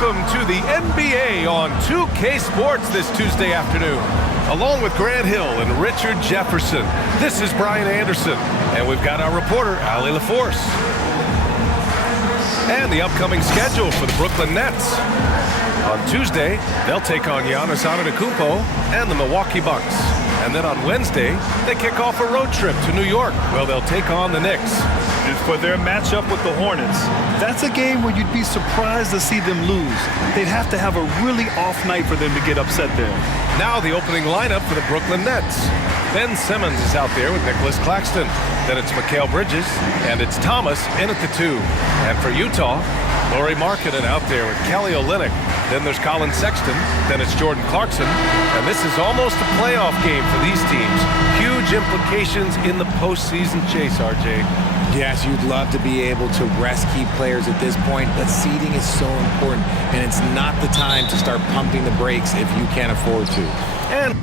Welcome to the NBA on 2K Sports this Tuesday afternoon. Along with Grant Hill and Richard Jefferson, this is Brian Anderson, and we've got our reporter, Ali LaForce. And the upcoming schedule for the Brooklyn Nets. On Tuesday, they'll take on Giannis Antetokounmpo and the Milwaukee Bucks. And then on Wednesday, they kick off a road trip to New York, where they'll take on the Knicks. And for their matchup with the Hornets, that's a game where you'd be surprised to see them lose. They'd have to have a really off night for them to get upset there. Now the opening lineup for the Brooklyn Nets. Ben Simmons is out there with Nicholas Claxton. Then it's Mikal Bridges, and it's Thomas in at the 2. And for Utah, Lauri Markkanen out there with Kelly Olynyk. Then there's Colin Sexton. Then it's Jordan Clarkson. And this is almost a playoff game for these teams. Huge implications in the postseason chase, RJ. Yes, you'd love to be able to rest key players at this point, but seeding is so important, and it's not the time to start pumping the brakes if you can't afford to. And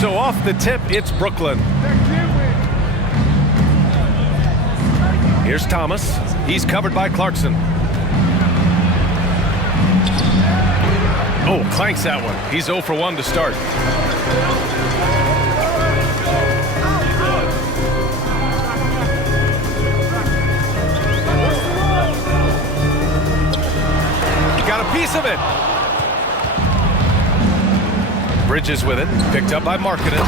so off the tip, it's Brooklyn. Here's Thomas. He's covered by Clarkson. Oh, clanks that one. He's 0 for 1 to start. He got a piece of it. Bridges with it. Picked up by Markkanen.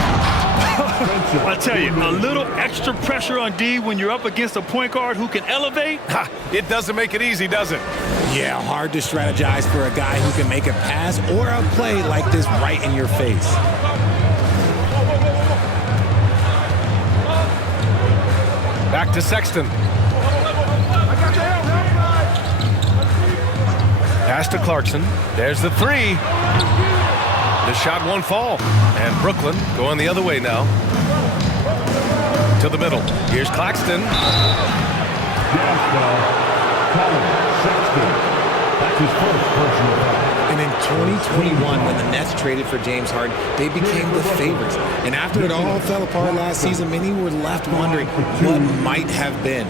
I tell you, a little extra pressure on D when you're up against a point guard who can elevate. Ha, it doesn't make it easy, does it? Yeah, hard to strategize for a guy who can make a pass or a play like this right in your face. Back to Sexton. Pass to Clarkson. There's the 3. The shot won't fall. And Brooklyn going the other way now. To the middle. Here's Claxton. And in 2021, when the Nets traded for James Harden, they became the favorites. And after it all fell apart last season, many were left wondering what might have been.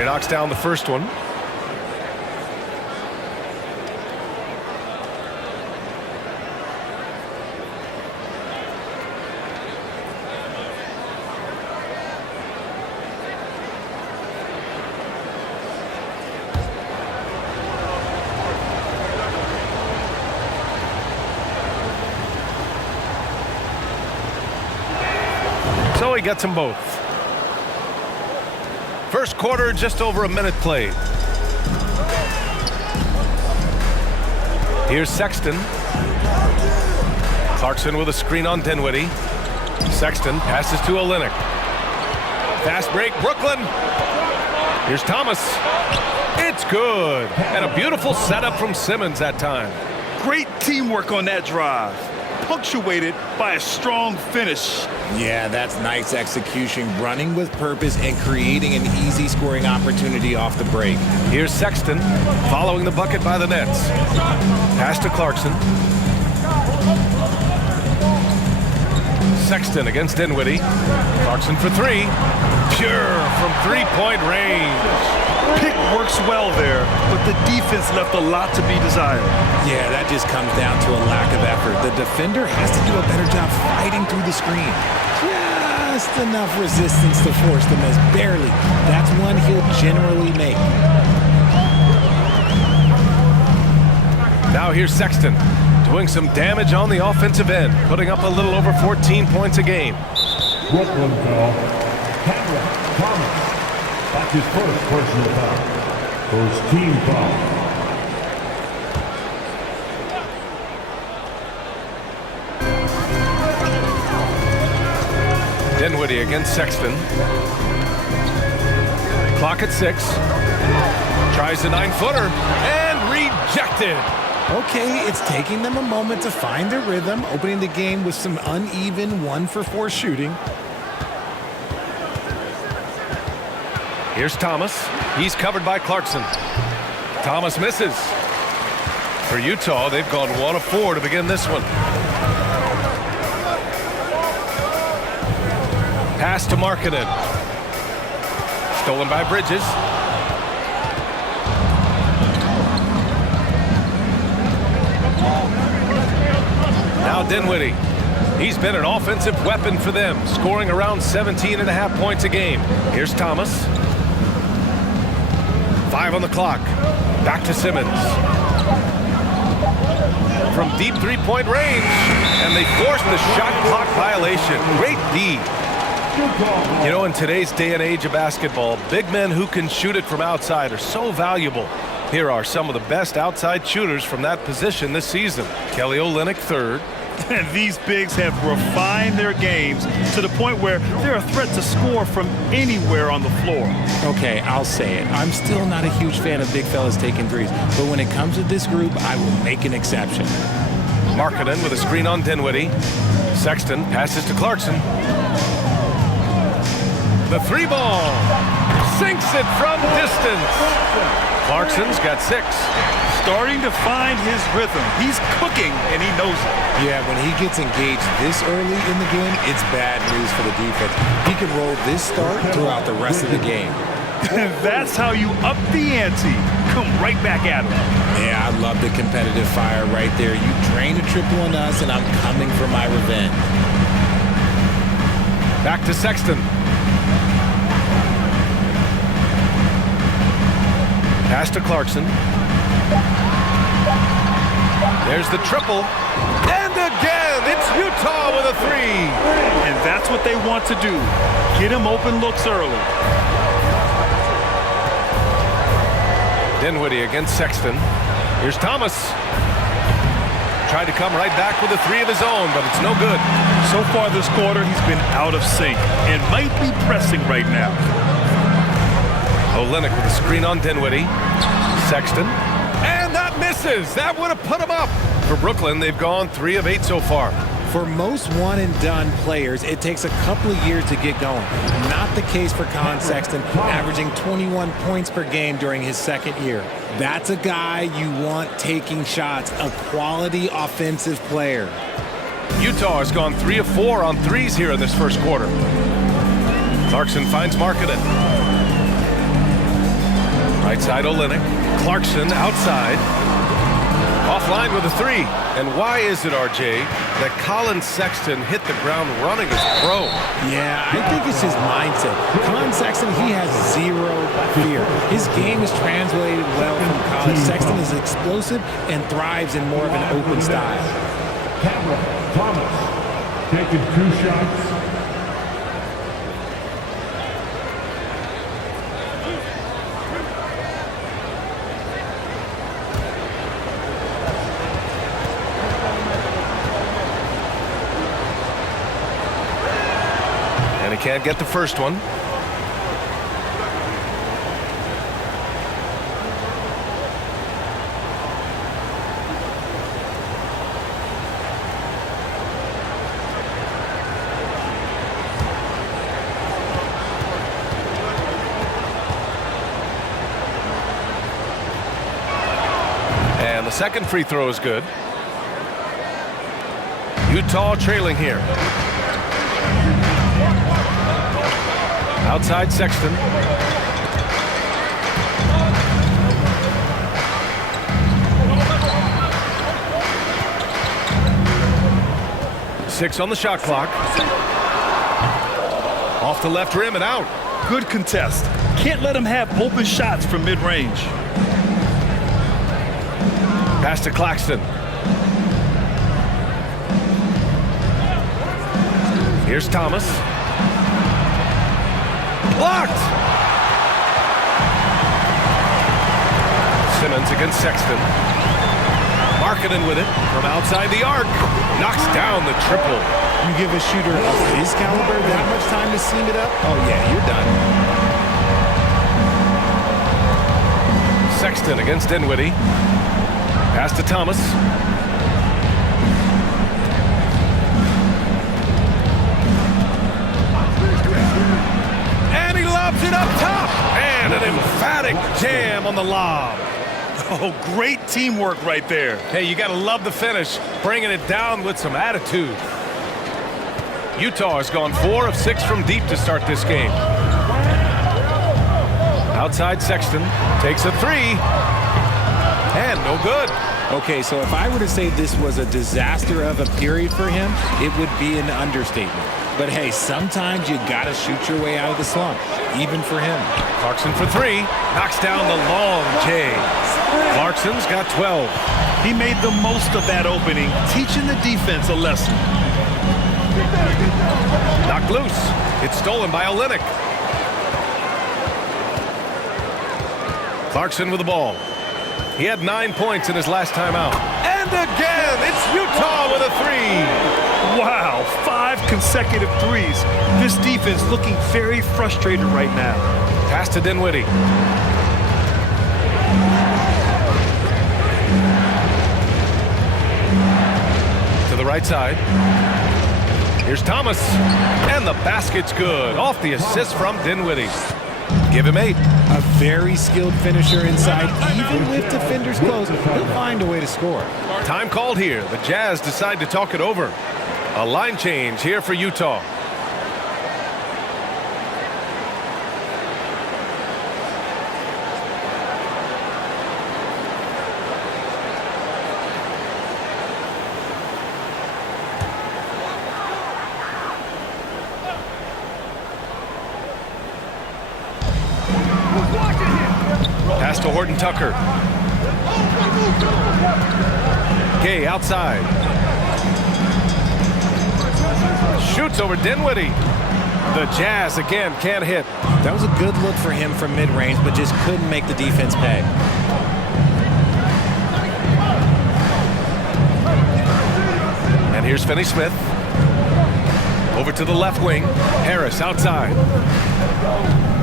Knocks down the first one. So he gets them both. First quarter, just over a minute played. Here's Sexton. Clarkson with a screen on Dinwiddie. Sexton passes to Olynyk. Fast break, Brooklyn. Here's Thomas. It's good. And a beautiful setup from Simmons that time. Great teamwork on that drive, punctuated by a strong finish. Yeah, that's nice execution, running with purpose and creating an easy scoring opportunity off the break. Here's Sexton following the bucket by the Nets. Pass to Clarkson. Sexton against Dinwiddie. Clarkson for 3. Pure from three-point range. Pick works well there, but the defense left a lot to be desired. Yeah, that just comes down to a lack of effort. The defender has to do a better job fighting through the screen. Just enough resistance to force the miss. Barely. That's one he'll generally make. Now here's Sexton doing some damage on the offensive end, putting up a little over 14 points a game. Brooklyn foul. Thomas. That's his first personal foul. First team foul. Dinwiddie against Sexton. Clock at 6. Tries a 9-footer and rejected. Okay, it's taking them a moment to find their rhythm, opening the game with some uneven 1-for-4 shooting. Here's Thomas. He's covered by Clarkson. Thomas misses. For Utah, they've gone 1 of 4 to begin this one. Pass to Markkanen. Stolen by Bridges. Now Dinwiddie. He's been an offensive weapon for them, scoring around 17.5 points a game. Here's Thomas. 5 on the clock. Back to Simmons. From deep three-point range, and they forced the shot clock violation. Great D. You know, in today's day and age of basketball, big men who can shoot it from outside are so valuable. Here are some of the best outside shooters from that position this season. Kelly Olynyk, third. And these bigs have refined their games to the point where they're a threat to score from anywhere on the floor. Okay, I'll say it. I'm still not a huge fan of big fellas taking threes, but when it comes to this group, I will make an exception. Markkanen with a screen on Dinwiddie. Sexton passes to Clarkson. The 3-ball. Sinks it from distance. Clarkson's got 6. Starting to find his rhythm. He's cooking, and he knows it. Yeah, when he gets engaged this early in the game, it's bad news for the defense. He can roll this start throughout the rest of the game. That's how you up the ante. Come right back at him. Yeah, I love the competitive fire right there. You drain a triple on us, and I'm coming for my revenge. Back to Sexton. Pass to Clarkson. There's the triple. And again, it's Utah with a 3. And that's what they want to do. Get him open looks early. Dinwiddie against Sexton. Here's Thomas. Tried to come right back with a 3 of his own, but it's no good. So far this quarter, he's been out of sync and might be pressing right now. Olynyk with a screen on Dinwiddie. Sexton. And that misses. That would have put him up. For Brooklyn, they've gone 3 of 8 so far. For most one-and-done players, it takes a couple of years to get going. Not the case for Colin Sexton, averaging 21 points per game during his second year. That's a guy you want taking shots, a quality offensive player. Utah has gone 3 of 4 on threes here in this first quarter. Clarkson finds Markkanen. Right side Olynyk. Clarkson outside. Offline with a 3. And why is it, RJ, that Colin Sexton hit the ground running as pro? Yeah, I think it's his mindset. Colin Sexton, he has zero fear. His game is translated well from college. Sexton is explosive and thrives in more of an open style. Thomas taking 2 shots. And he can't get the first one. And the second free throw is good. Utah trailing here. Outside Sexton. Six on the shot clock. Off the left rim and out. Good contest. Can't let him have open shots from mid-range. Pass to Claxton. Here's Thomas. Blocked! Simmons against Sexton. Markkanen with it from outside the arc. Knocks down the triple. You give a shooter of his caliber that much time to seam it up? Oh, yeah, you're done. Sexton against Dinwiddie. Pass to Thomas. And he lobs it up top. And an emphatic jam on the lob. Oh, great teamwork right there. Hey, you got to love the finish, bringing it down with some attitude. Utah has gone 4 of 6 from deep to start this game. Outside Sexton takes a 3. And no good. Okay, so if I were to say this was a disaster of a period for him, it would be an understatement. But hey, sometimes you gotta shoot your way out of the slump, even for him. Clarkson for 3, knocks down the long J. Clarkson's got 12. He made the most of that opening, teaching the defense a lesson. Knocked loose. It's stolen by Olenek. Clarkson with the ball. He had 9 points in his last time out. And again, it's Utah with a 3. Wow, 5 consecutive threes. This defense looking very frustrated right now. Pass to Dinwiddie. To the right side. Here's Thomas. And the basket's good. Off the assist from Dinwiddie. Give him 8. A very skilled finisher inside. Even with defenders close, he'll find a way to score. Time called here. The Jazz decide to talk it over. A line change here for Utah. Pass to Horton Tucker. Gay outside. Shoots over Dinwiddie. The Jazz again can't hit. That was a good look for him from mid-range, but just couldn't make the defense pay. And here's Finney-Smith. Over to the left wing. Harris outside.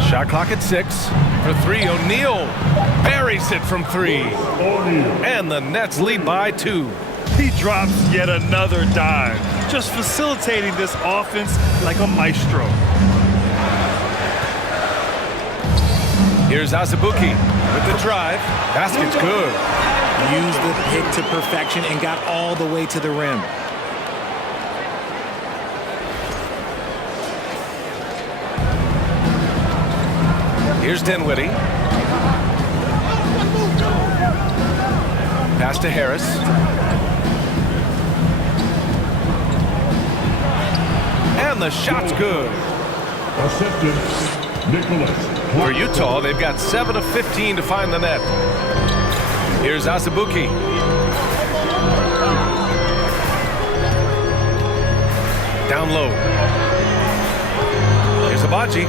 Shot clock at 6. For 3, O'Neal buries it from 3. And the Nets lead by 2. He drops yet another dime, just facilitating this offense like a maestro. Here's Azubuike with the drive. Basket's good. Used the pick to perfection and got all the way to the rim. Here's Dinwiddie. Pass to Harris. And the shot's good. For Utah, they've got 7 of 15 to find the net. Here's Azubuike. Down low. Here's Abaji.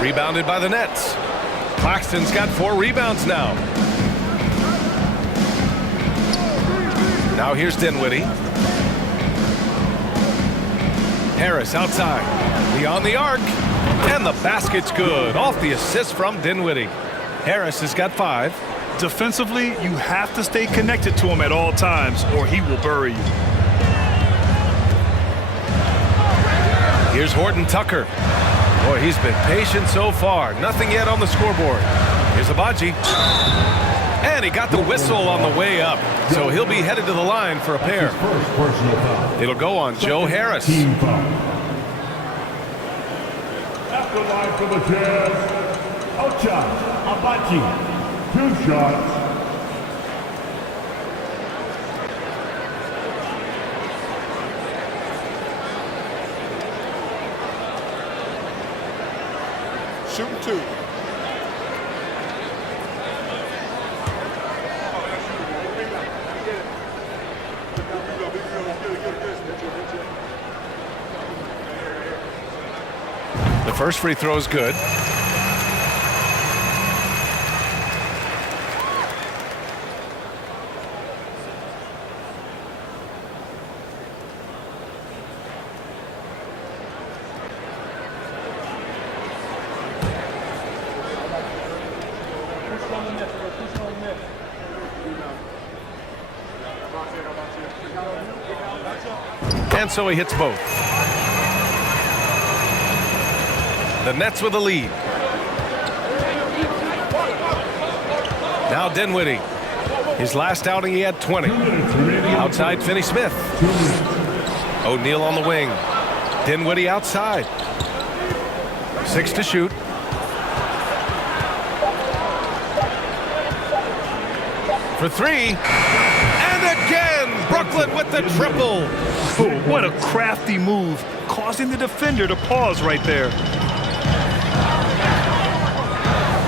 Rebounded by the Nets. Claxton's got 4 rebounds now. Now here's Dinwiddie. Harris outside. Beyond the arc. And the basket's good. Off the assist from Dinwiddie. Harris has got 5. Defensively, you have to stay connected to him at all times or he will bury you. Here's Horton Tucker. Boy, he's been patient so far. Nothing yet on the scoreboard. Here's Abaji. And he got the whistle on the way up. So he'll be headed to the line for a pair. It'll go on Joe Harris. At the line for the Jazz, Ocha Abaji. 2 shots. Shooting 2. The first free throw is good. And so he hits both. The Nets with the lead. Now Dinwiddie. His last outing he had 20. Outside Finney-Smith. O'Neal on the wing. Dinwiddie outside. 6 to shoot. For 3. And again, Brooklyn with the triple. Oh, what a crafty move, causing the defender to pause right there.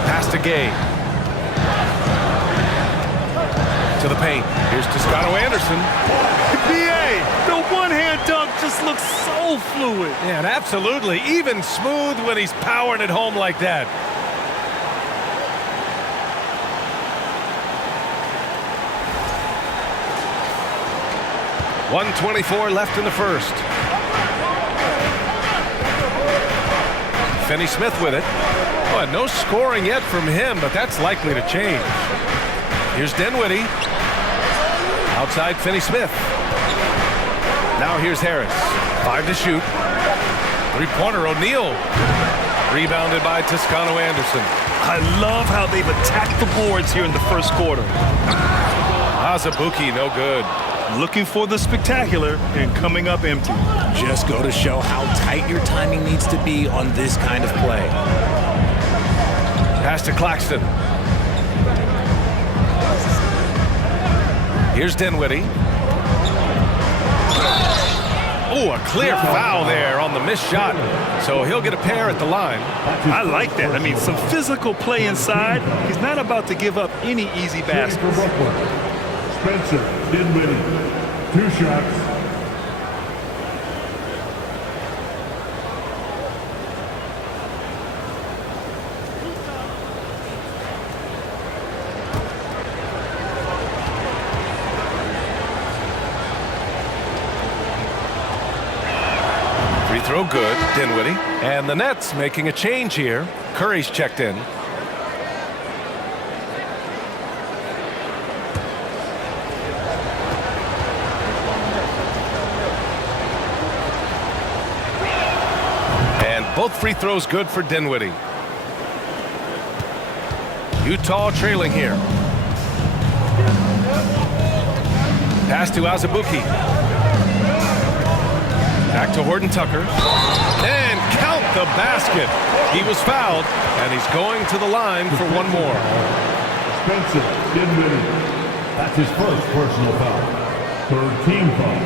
Pass to Gay. To the paint. Here's Toscano Anderson. BA, the one-hand dunk just looks so fluid. Yeah, and absolutely even smooth when he's powering it home like that. .124 left in the first. Finney-Smith with it. Well, no scoring yet from him, but that's likely to change. Here's Dinwiddie. Outside Finney-Smith. Now here's Harris. 5 to shoot. Three-pointer O'Neal. Rebounded by Toscano Anderson. I love how they've attacked the boards here in the first quarter. Azubuike, no good. Looking for the spectacular and coming up empty. Just go to show how tight your timing needs to be on this kind of play. Pass to Claxton. Here's Dinwiddie. Oh, a clear foul there on the missed shot. So he'll get a pair at the line. I like that. I mean, some physical play inside. He's not about to give up any easy baskets. Spencer Dinwiddie, 2 shots. Free throw good, Dinwiddie. And the Nets making a change here. Curry's checked in. Both free throws good for Dinwiddie. Utah trailing here. Pass to Azubuike. Back to Horton Tucker. And count the basket. He was fouled, and he's going to the line for one more. Spencer Dinwiddie. That's his first personal foul. 3rd team foul.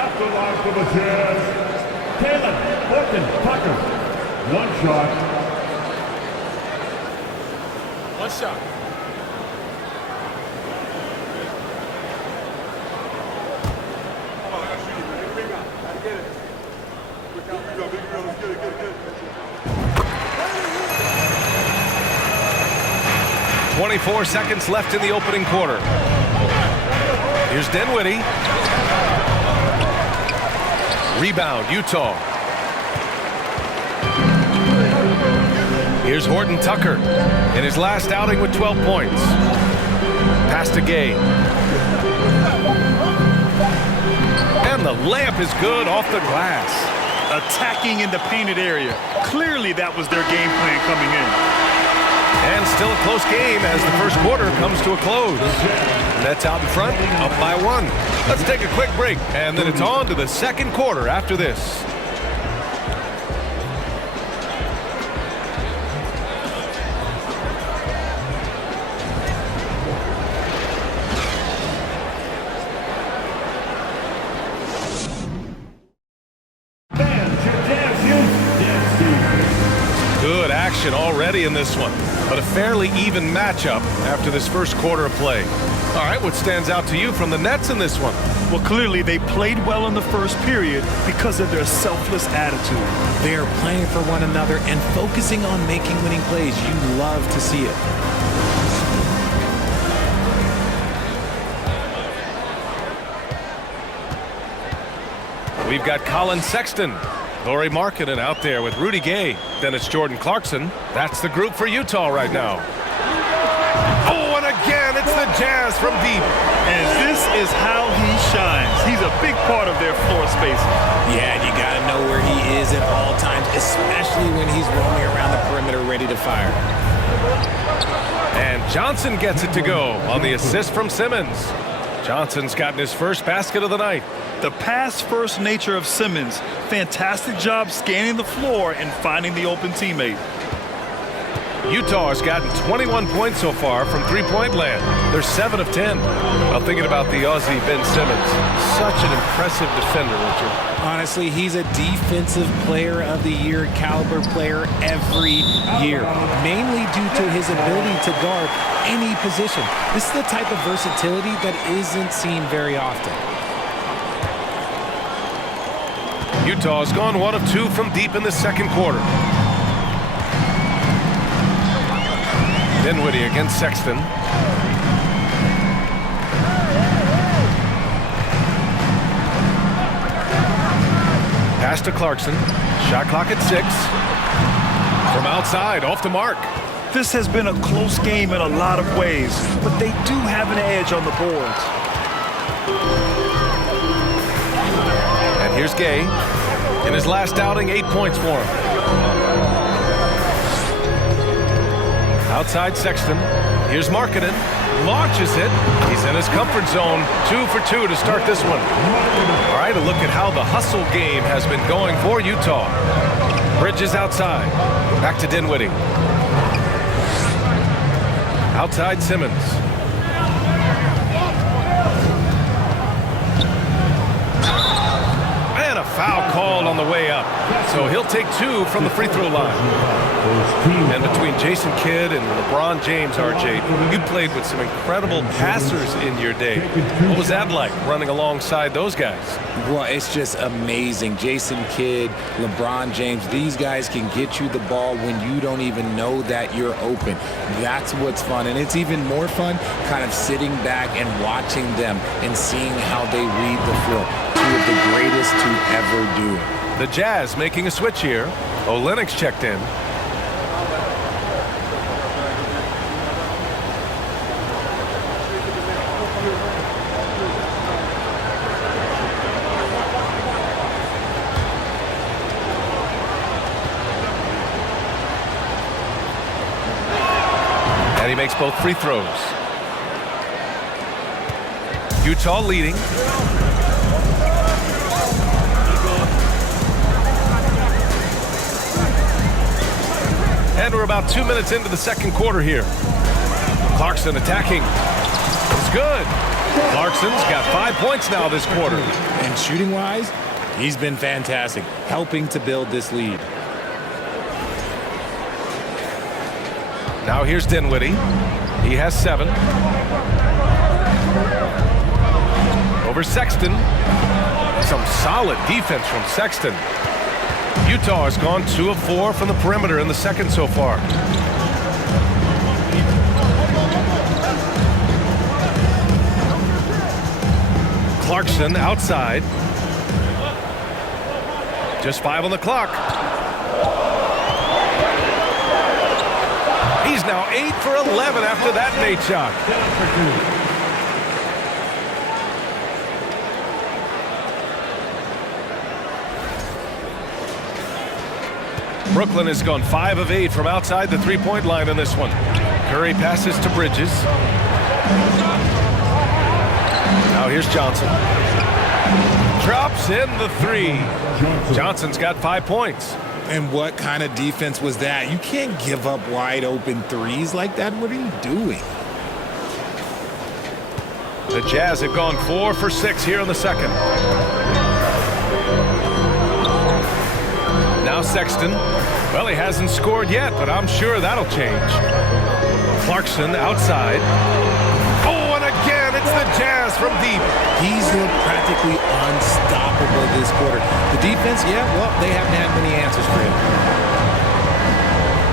At the line for the Jazz, Taylor Horton Tucker. 1 shot. 1 shot. Come on, I gotta shoot it. Get a rebound. Gotta get it. Quick out, big rebound. Let's get it, get it. 24 seconds left in the opening quarter. Here's Dinwiddie. Rebound, Utah. Here's Horton Tucker in his last outing with 12 points. Pass to Gay. And the layup is good off the glass. Attacking in the painted area. Clearly that was their game plan coming in. And still a close game as the first quarter comes to a close. Nets out in front, up by 1. Let's take a quick break, and then it's on to the second quarter after this. Good action already in this one, but a fairly even matchup after this first quarter of play. All right, what stands out to you from the Nets in this one? Well, clearly they played well in the first period because of their selfless attitude. They are playing for one another and focusing on making winning plays. You love to see it. We've got Colin Sexton, Lauri Markkanen out there with Rudy Gay. Then it's Jordan Clarkson. That's the group for Utah right now. Oh, and again, it's the Jazz from deep. And this is how he shines. He's a big part of their floor space. Yeah, you got to know where he is at all times, especially when he's roaming around the perimeter ready to fire. And Johnson gets it to go on the assist from Simmons. Johnson's gotten his first basket of the night. The pass-first nature of Simmons. Fantastic job scanning the floor and finding the open teammate. Utah has gotten 21 points so far from three-point land. They're 7 of 10. Well, thinking about the Aussie Ben Simmons, such an impressive defender, Richard. Honestly, he's a defensive player of the year caliber player every year, mainly due to his ability to guard any position. This is the type of versatility that isn't seen very often. Utah has gone 1 of 2 from deep in the second quarter. Dinwiddie against Sexton. Pass to Clarkson. Shot clock at 6. From outside, off the mark. This has been a close game in a lot of ways, but they do have an edge on the boards. And here's Gay. In his last outing, 8 points for him. Outside Sexton. Here's Markkanen. Launches it. He's in his comfort zone. 2 for 2 to start this one. All right, a look at how the hustle game has been going for Utah. Bridges outside. Back to Dinwiddie. Outside Simmons. And a foul called on the way up. So he'll take 2 from the free throw line. And between Jason Kidd and LeBron James, RJ, you played with some incredible passers in your day. What was that like, running alongside those guys? Well, it's just amazing. Jason Kidd, LeBron James, these guys can get you the ball when you don't even know that you're open. That's what's fun. And it's even more fun kind of sitting back and watching them and seeing how they read the floor. 2 of the greatest to ever do. The Jazz making a switch here. Olenek's checked in. And he makes both free throws. Utah leading. And we're about 2 minutes into the second quarter here. Clarkson attacking. It's good. Clarkson's got 5 points now this quarter. And shooting-wise, he's been fantastic, helping to build this lead. Now here's Dinwiddie. He has 7. Over Sexton. Some solid defense from Sexton. Utah has gone 2 of 4 from the perimeter in the second so far. Clarkson outside. Just 5 on the clock. He's now 8 for 11 after that Nate shot. Brooklyn has gone 5 of 8 from outside the three-point line in this one. Curry passes to Bridges. Now here's Johnson. Drops in the 3. Johnson's got 5 points. And what kind of defense was that? You can't give up wide open threes like that. What are you doing? The Jazz have gone 4 for 6 here in the second. Now Sexton. Well, he hasn't scored yet, but I'm sure that'll change. Clarkson outside. Oh, and again, it's the Jazz from deep. He's looked practically unstoppable this quarter. The defense, yeah, well, they haven't had many answers for him.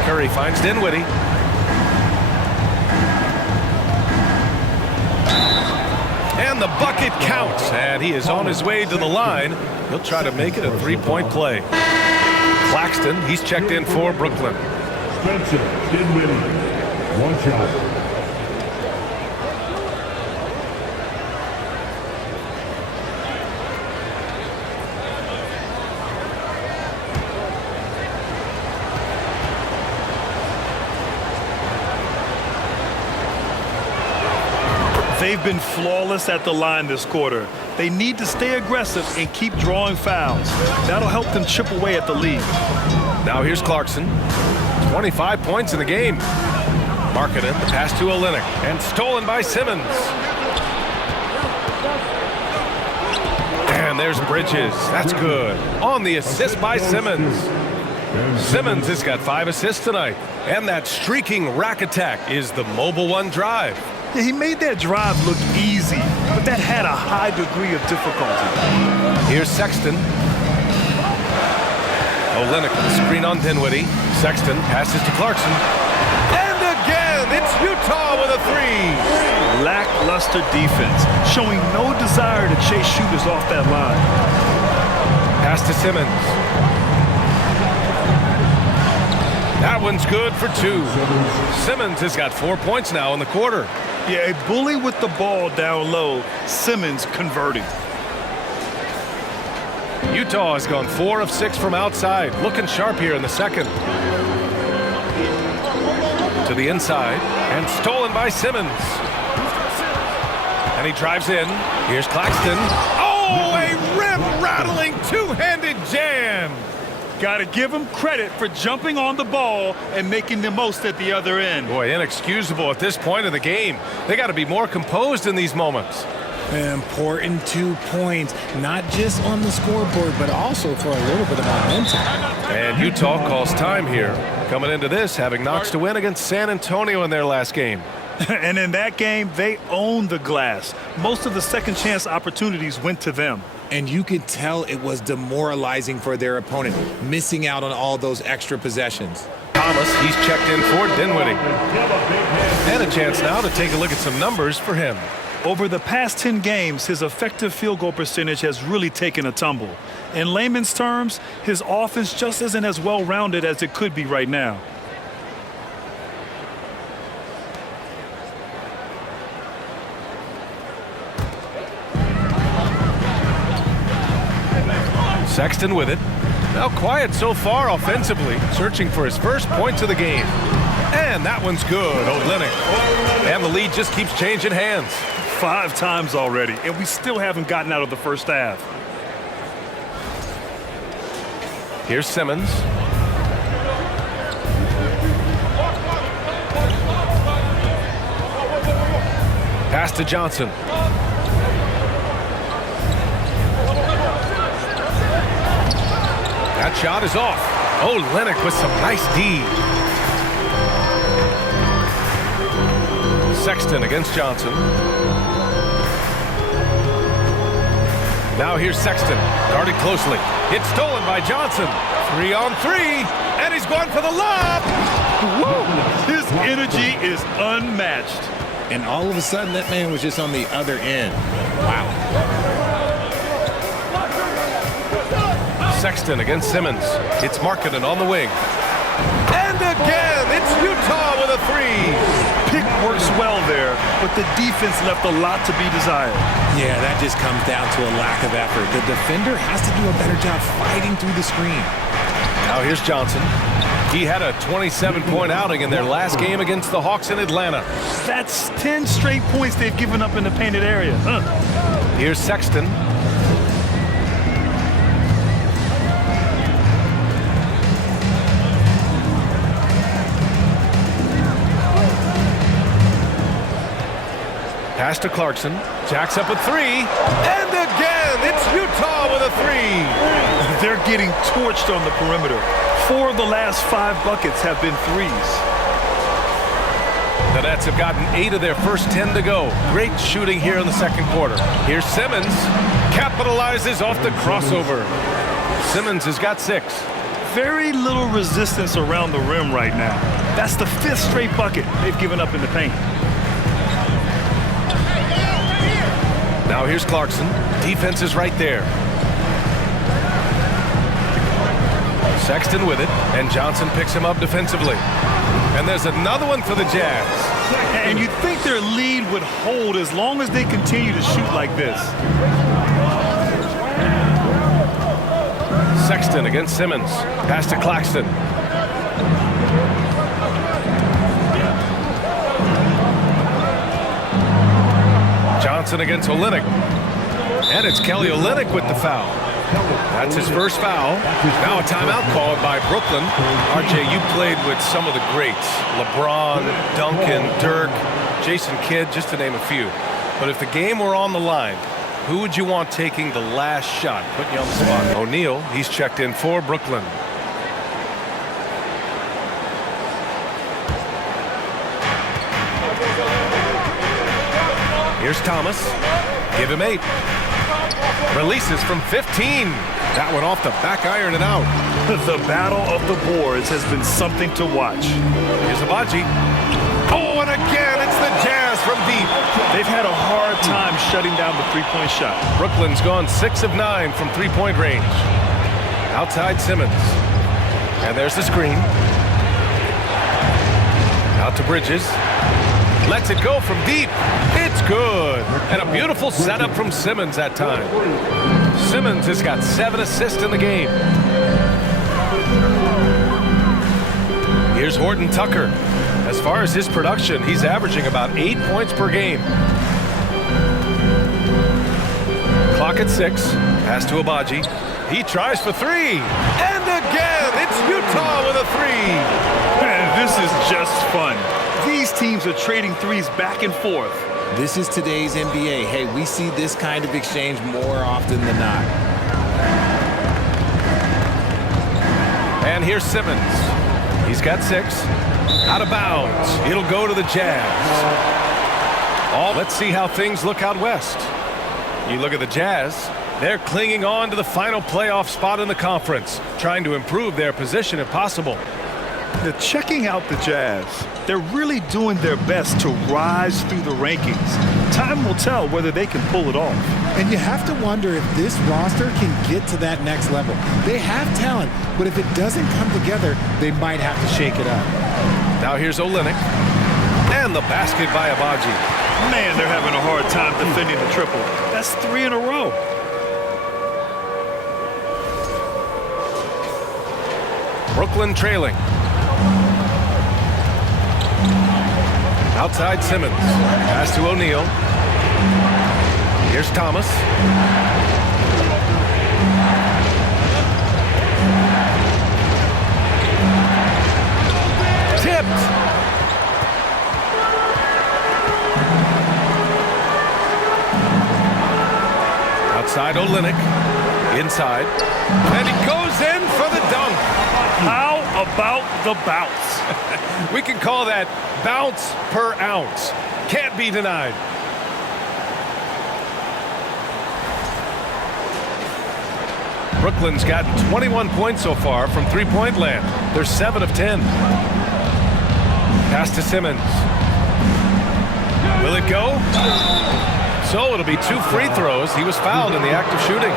Curry finds Dinwiddie. And the bucket counts, and he is on his way to the line. He'll try to make it a 3-point play. Claxton, he's checked in for Brooklyn. Spencer Dinwiddie, 1 shot. They've been flawless at the line this quarter. They need to stay aggressive and keep drawing fouls. That'll help them chip away at the lead. Now here's Clarkson. 25 points in the game. Marketing, the pass to Olenek, and stolen by Simmons. And there's Bridges. That's good. On the assist by Simmons. Simmons has got 5 assists tonight. And that streaking rack attack is the Mobile One drive. Yeah, he made that drive look easy, but that had a high degree of difficulty. Here's Sexton. Olenek with the screen on Dinwiddie. Sexton passes to Clarkson. And again, it's Utah with a 3. Lackluster defense, showing no desire to chase shooters off that line. Pass to Simmons. That one's good for 2. Simmons has got 4 points now in the quarter. Yeah, a bully with the ball down low. Simmons converting. Utah has gone 4 of 6 from outside. Looking sharp here in the second. To the inside. And stolen by Simmons. And he drives in. Here's Claxton. Oh, a rim-rattling two-handed jam. Got to give him credit for jumping on the ball and making the most at the other end. Boy, inexcusable at this point of the game. They got to be more composed in these moments. Important 2 points, not just on the scoreboard, but also for a little bit of momentum. And Utah calls time here. Coming into this, having knocks to win against San Antonio in their last game. And in that game, they owned the glass. Most of the second chance opportunities went to them. And you could tell it was demoralizing for their opponent, missing out on all those extra possessions. Thomas, he's checked in for Dinwiddie. And a chance now to take a look at some numbers for him. Over the past 10 games, his effective field goal percentage has really taken a tumble. In layman's terms, his offense just isn't as well-rounded as it could be right now. Sexton with it. Now quiet so far offensively, searching for his first points of the game. And that one's good, Olenek. And the lead just keeps changing hands. 5 times already, and we still haven't gotten out of the first half. Here's Simmons. Pass to Johnson. That shot is off. Olenek with some nice D. Sexton against Johnson. Now here's Sexton, guarded closely. It's stolen by Johnson. 3 on 3, and he's going for the lob. Woo! His energy is unmatched. And all of a sudden, that man was just on the other end. Wow. Sexton against Simmons. It's Marketing on the wing. And again, it's Utah with a 3. Pick works well there, but the defense left a lot to be desired. Yeah, that just comes down to a lack of effort. The defender has to do a better job fighting through the screen. Now here's Johnson. He had a 27-point outing in their last game against the Hawks in Atlanta. That's 10 straight points they've given up in the painted area. Here's Sexton. Pass to Clarkson. Jacks up a 3. And again, it's Utah with a 3. They're getting torched on the perimeter. 4 of the last 5 buckets have been threes. The Nets have gotten 8 of their first 10 to go. Great shooting here in the second quarter. Here's Simmons. Capitalizes off the crossover. Simmons has got 6. Very little resistance around the rim right now. That's the 5th straight bucket they've given up in the paint. Now here's Clarkson. Defense is right there. Sexton with it, and Johnson picks him up defensively. And there's another one for the Jazz. And you'd think their lead would hold as long as they continue to shoot like this. Sexton against Simmons. Pass to Claxton. Johnson against Olynyk. And it's Kelly Olynyk with the foul. That's his first foul. Now a timeout called by Brooklyn. RJ, you played with some of the greats. LeBron, Duncan, Dirk, Jason Kidd, just to name a few. But if the game were on the line, who would you want taking the last shot? Putting you on the spot. O'Neal, he's checked in for Brooklyn. Here's Thomas. Give him 8. Releases from 15. That one off the back iron and out. The battle of the boards has been something to watch. Here's Abaji. Oh, and again, it's the Jazz from deep. They've had a hard time shutting down the three-point shot. Brooklyn's gone 6 of 9 from three-point range. Outside Simmons. And there's the screen. Out to Bridges. Lets it go from deep. It's good. And a beautiful setup from Simmons that time. Simmons has got 7 assists in the game. Here's Horton Tucker. As far as his production, he's averaging about 8 points per game. Clock at 6. Pass to Abaji. He tries for 3. And again, it's Utah with a 3. Man, this is just fun. These teams are trading threes back and forth. This is today's NBA. Hey, we see this kind of exchange more often than not. And here's Simmons. He's got 6. Out of bounds. It'll go to the Jazz. Let's see how things look out west. You look at the Jazz. They're clinging on to the final playoff spot in the conference, trying to improve their position if possible. They're checking out the Jazz. They're really doing their best to rise through the rankings. Time will tell whether they can pull it off. And you have to wonder if this roster can get to that next level. They have talent, but if it doesn't come together, they might have to shake it up. Now here's Olynyk. And the basket by Abaji. Man, they're having a hard time defending the triple. That's 3 in a row. Brooklyn trailing. Outside Simmons. Pass to O'Neal. Here's Thomas. Tipped. Outside Olynyk. Inside. And he goes in for the dunk. How about the bounce? We can call that bounce per ounce. Can't be denied. Brooklyn's gotten 21 points so far from three-point land. They're 7 of 10. Pass to Simmons. Will it go? So it'll be 2 free throws. He was fouled in the act of shooting.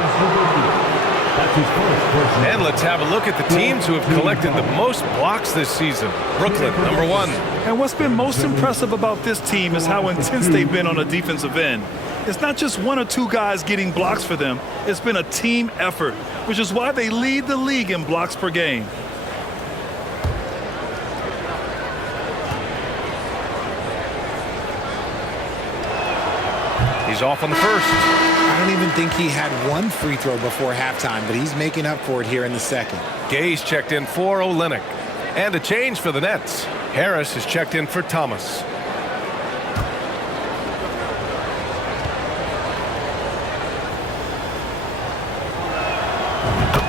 And let's have a look at the teams who have collected the most blocks this season. Brooklyn, number 1. And what's been most impressive about this team is how intense they've been on the defensive end. It's not just 1 or 2 guys getting blocks for them. It's been a team effort, which is why they lead the league in blocks per game. He's off on the first. I don't even think he had 1 free throw before halftime, but he's making up for it here in the second. Gay's checked in for Olynyk. And a change for the Nets. Harris is checked in for Thomas.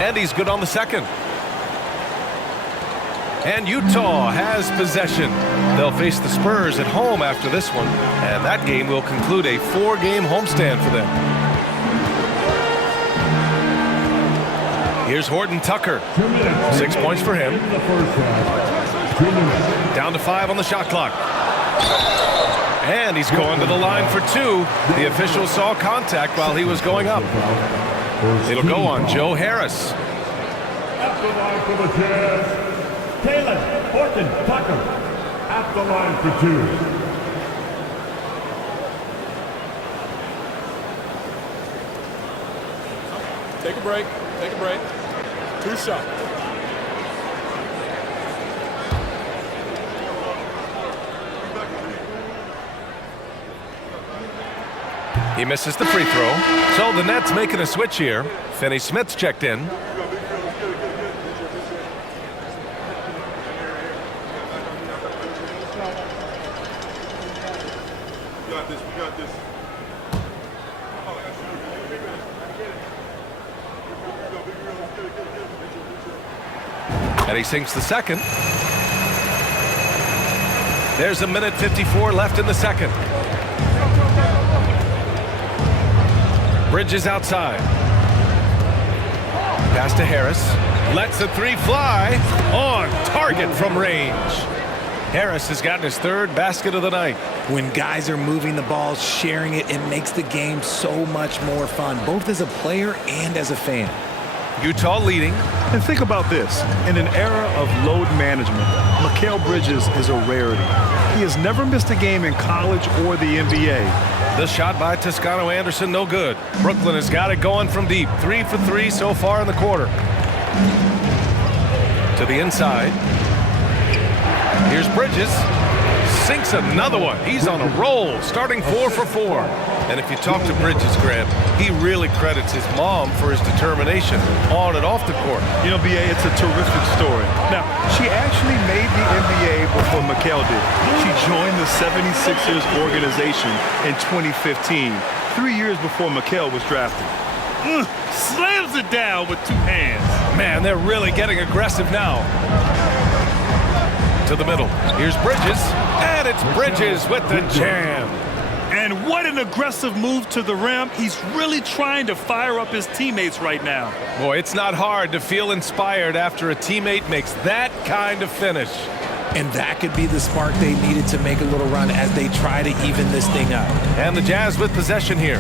And he's good on the second. And Utah has possession. They'll face the Spurs at home after this one. And that game will conclude a 4-game homestand for them. Here's Horton Tucker. 6 points for him. Down to 5 on the shot clock. And he's going to the line for 2. The official saw contact while he was going up. It'll go on Joe Harris. At the line for the Jazz, Taylor Horton Tucker. At the line for 2. Take a break. Take a break. 2 shots. He misses the free throw. So the Nets making a switch here. Finney Smith's checked in. You got this, we got this. And he sinks the second. There's a minute 54 left in the second. Bridges outside. Pass to Harris. Lets the three fly. On target from range. Harris has gotten his third basket of the night. When guys are moving the ball, sharing it, it makes the game so much more fun, both as a player and as a fan. Utah leading. And think about this. In an era of load management, MACAU Bridges is a rarity. He has never missed a game in college or the NBA. The shot by Toscano Anderson, no good. Brooklyn has got it going from deep. 3 for 3 so far in the quarter. To the inside. Here's Bridges. Sinks another one. He's on a roll, starting 4 for 4. And if you talk to Bridges, Graham, he really credits his mom for his determination on and off the court. You know, BA, it's a terrific story. Now, she actually made the NBA before MACAU did. She joined the 76ers organization in 2015, 3 years before MACAU was drafted. Slams it down with 2 hands. Man, they're really getting aggressive now. To the middle. Here's Bridges. And it's Bridges with the jam. And what an aggressive move to the rim. He's really trying to fire up his teammates right now. Boy, it's not hard to feel inspired after a teammate makes that kind of finish. And that could be the spark they needed to make a little run as they try to even this thing up. And the Jazz with possession here.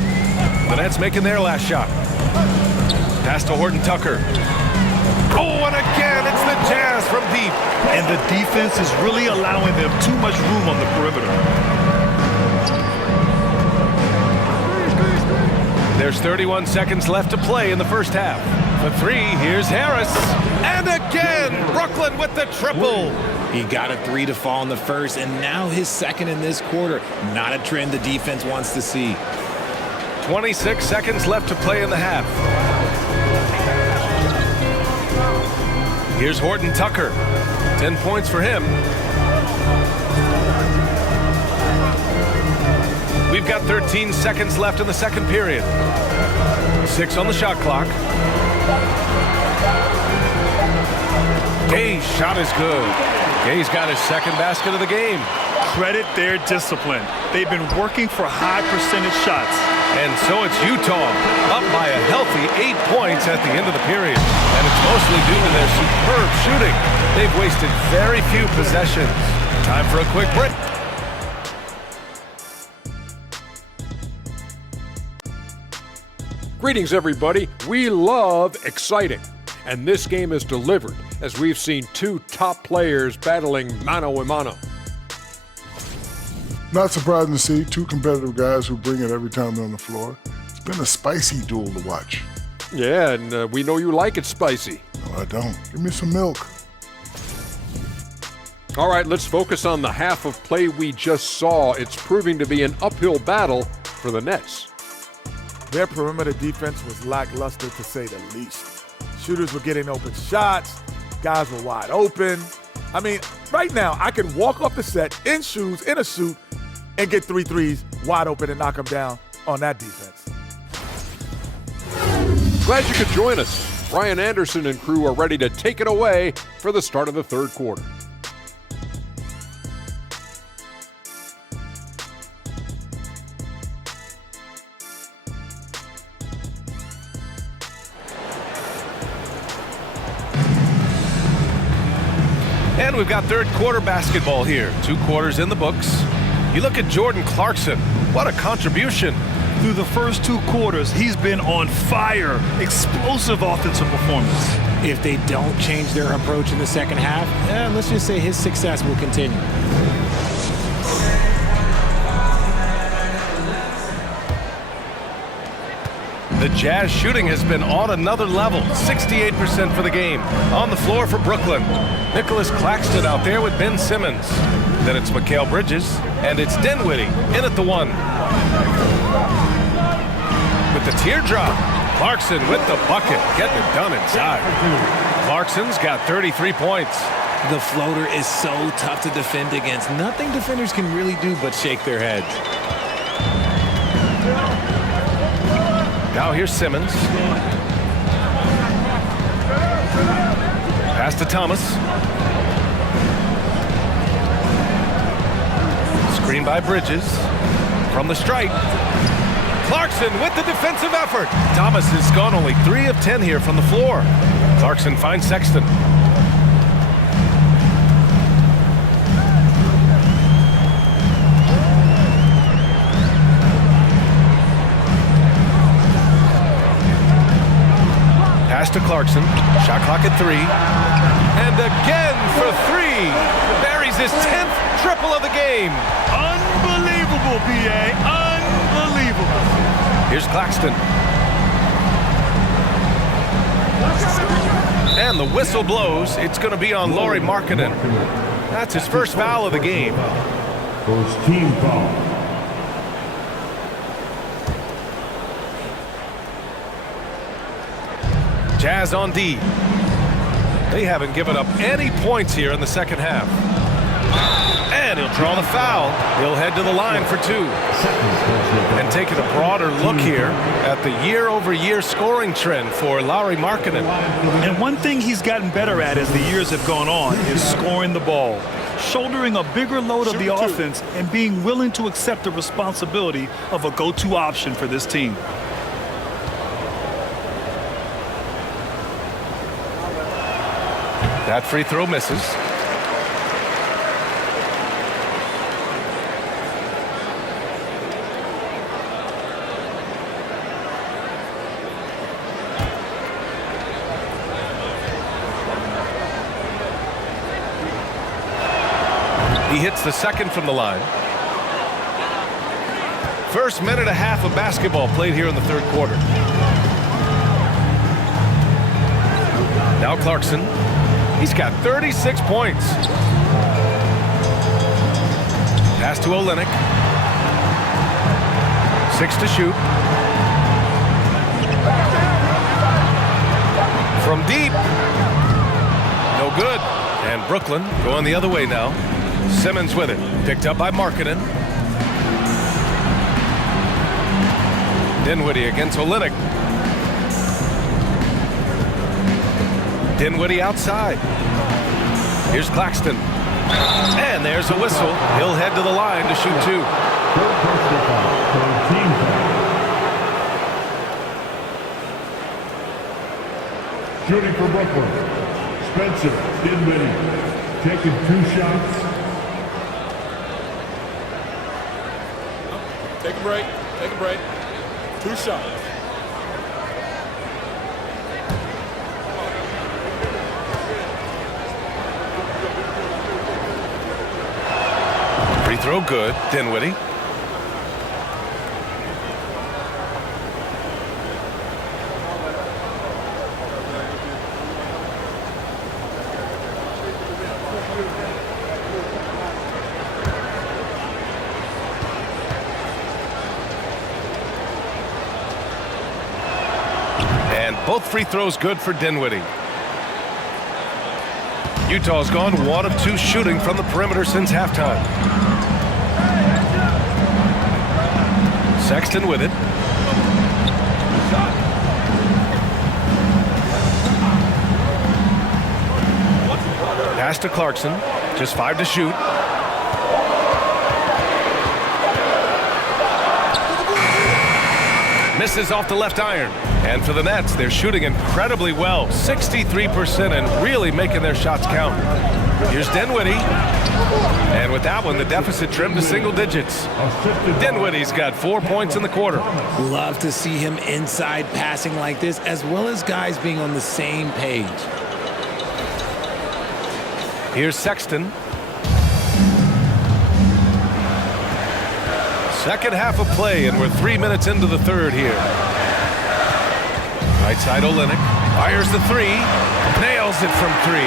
The Nets making their last shot. Pass to Horton Tucker. Oh, and again, it's the Jazz from deep. And the defense is really allowing them too much room on the perimeter. There's 31 seconds left to play in the first half. For 3, here's Harris. And again, Brooklyn with the triple. He got a 3 to fall in the first, and now his second in this quarter. Not a trend the defense wants to see. 26 seconds left to play in the half. Here's Horton Tucker. 10 points for him. We've got 13 seconds left in the second period. 6 on the shot clock. Gay's shot is good. Gay's got his second basket of the game. Credit their discipline. They've been working for high percentage shots. And so it's Utah, up by a healthy 8 points at the end of the period. And it's mostly due to their superb shooting. They've wasted very few possessions. Time for a quick break. Greetings, everybody. We love exciting. And this game is delivered as we've seen 2 top players battling mano a mano. Not surprising to see 2 competitive guys who bring it every time they're on the floor. It's been a spicy duel to watch. Yeah, and we know you like it spicy. No, I don't. Give me some milk. All right, let's focus on the half of play we just saw. It's proving to be an uphill battle for the Nets. Their perimeter defense was lackluster, to say the least. Shooters were getting open shots. Guys were wide open. I mean, right now, I can walk off the set in shoes, in a suit, and get 3 threes wide open and knock them down on that defense. Glad you could join us. Brian Anderson and crew are ready to take it away for the start of the third quarter. And we've got third quarter basketball here. 2 quarters in the books. You look at Jordan Clarkson. What a contribution. Through the first 2 quarters, he's been on fire. Explosive offensive performance. If they don't change their approach in the second half, let's just say his success will continue. The Jazz shooting has been on another level. 68% for the game. On the floor for Brooklyn. Nicholas Claxton out there with Ben Simmons. Then it's MACAU Bridges. And it's Dinwiddie in at the 1. the teardrop. Clarkson with the bucket, getting it done inside. Clarkson's got 33 points. The floater is so tough to defend against. Nothing defenders can really do but shake their heads. Now here's Simmons. Pass to Thomas. Screen by Bridges. From the stripe. Clarkson with the defensive effort. Thomas has gone only 3 of 10 here from the floor. Clarkson finds Sexton. Pass to Clarkson. Shot clock at 3. And again for 3. Buries his 10th triple of the game. Unbelievable, BA. Unbelievable. Here's Claxton. And the whistle blows. It's going to be on Lauri Markkanen. That's his first foul of the game. First team foul. Jazz on D. They haven't given up any points here in the second half. And he'll draw the foul. He'll head to the line for 2. And taking a broader look here at the year-over-year scoring trend for Lauri Markkanen. And one thing he's gotten better at as the years have gone on is scoring the ball, shouldering a bigger load of the offense, and being willing to accept the responsibility of a go-to option for this team. That free throw misses. He hits the second from the line. First minute and a half of basketball played here in the third quarter. Now Clarkson. He's got 36 points. Pass to Olynyk. 6 to shoot. From deep. No good. And Brooklyn going the other way now. Simmons with it. Picked up by Markkanen. Dinwiddie against Olynyk. Dinwiddie outside. Here's Claxton. And there's a whistle. He'll head to the line to shoot 2. Third personal foul. Third team foul. Shooting for Brooklyn. Spencer Dinwiddie taking 2 shots. Take a break. Take a break. 2 shots. Free throw good. Dinwiddie. And both free throws good for Dinwiddie. Utah's gone 1 of 2 shooting from the perimeter since halftime. Sexton with it. Pass to Clarkson. Just 5 to shoot. Misses off the left iron. And for the Nets, they're shooting incredibly well. 63% and really making their shots count. Here's Dinwiddie. And with that one, the deficit trimmed to single digits. Dinwiddie's got 4 points in the quarter. Love to see him inside passing like this, as well as guys being on the same page. Here's Sexton. Second half of play, and we're 3 minutes into the third here. Right side Olynyk. Fires the 3. Nails it from 3.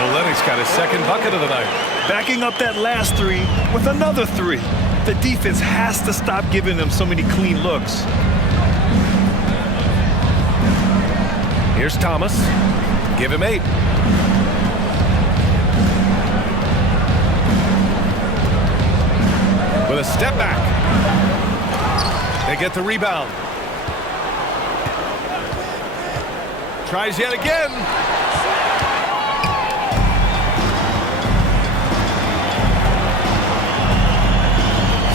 Olynyk's got his second bucket of the night. Backing up that last 3 with another 3. The defense has to stop giving them so many clean looks. Here's Thomas. Give him 8. With a step back. They get the rebound. Tries yet again.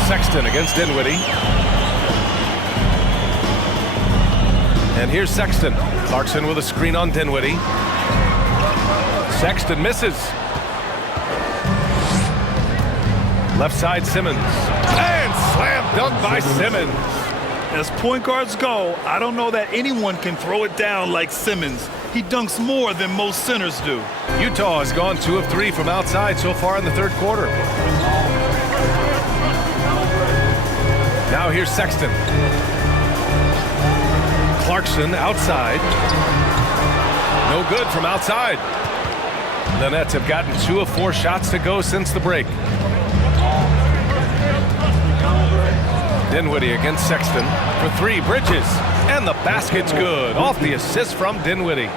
Sexton against Dinwiddie. And here's Sexton. Clarkson with a screen on Dinwiddie. Sexton misses. Left side Simmons. And slam dunk by Simmons. As point guards go, I don't know that anyone can throw it down like Simmons. He dunks more than most centers do. Utah has gone 2 of 3 from outside so far in the third quarter. Now here's Sexton. Clarkson outside. No good from outside. The Nets have gotten 2 of 4 shots to go since the break. Dinwiddie against Sexton for 3. Bridges. And the basket's good. Off the assist from Dinwiddie.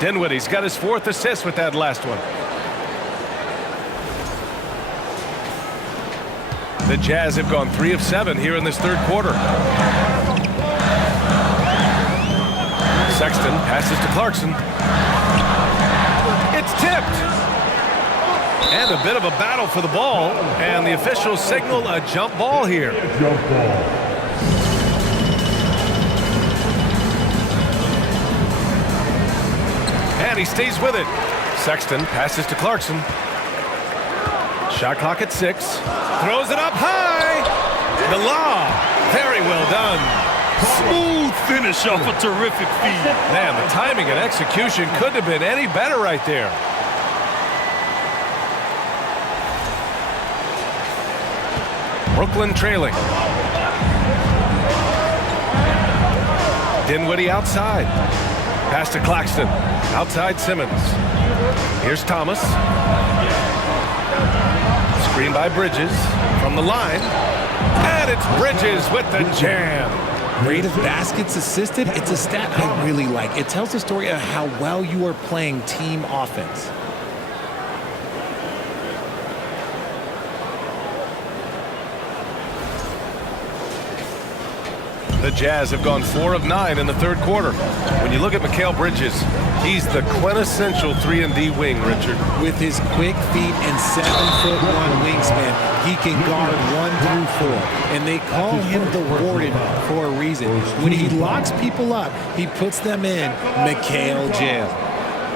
Dinwiddie's got his 4th assist with that last one. The Jazz have gone 3 of 7 here in this third quarter. Sexton passes to Clarkson. It's tipped. And a bit of a battle for the ball. And the officials signal a jump ball here. Jump ball. And he stays with it. Sexton passes to Clarkson. Shot clock at 6. Throws it up high. The lob. Very well done. Smooth finish off a terrific feed. Man, the timing and execution couldn't have been any better right there. Brooklyn trailing. Dinwiddie outside. Pass to Claxton. Outside Simmons. Here's Thomas. Screen by Bridges from the line. And it's Bridges with the jam. Rate of baskets assisted, it's a stat I really like. It tells the story of how well you are playing team offense. The Jazz have gone 4 of 9 in the third quarter. When you look at MACAU Bridges, he's the quintessential 3-and-D wing, Richard. With his quick feet and 7'1" wingspan, he can guard 1 through 4. And they call him the Warden for a reason. When he locks people up, he puts them in MACAU jail.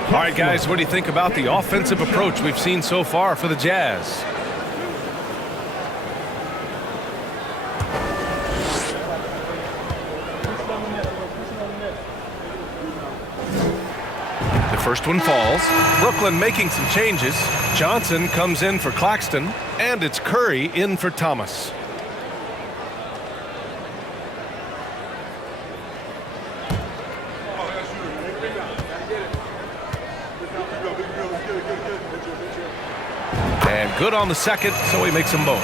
All right, guys, what do you think about the offensive approach we've seen so far for the Jazz? First one falls. Brooklyn making some changes. Johnson comes in for Claxton, and it's Curry in for Thomas. And good on the second, so he makes them both.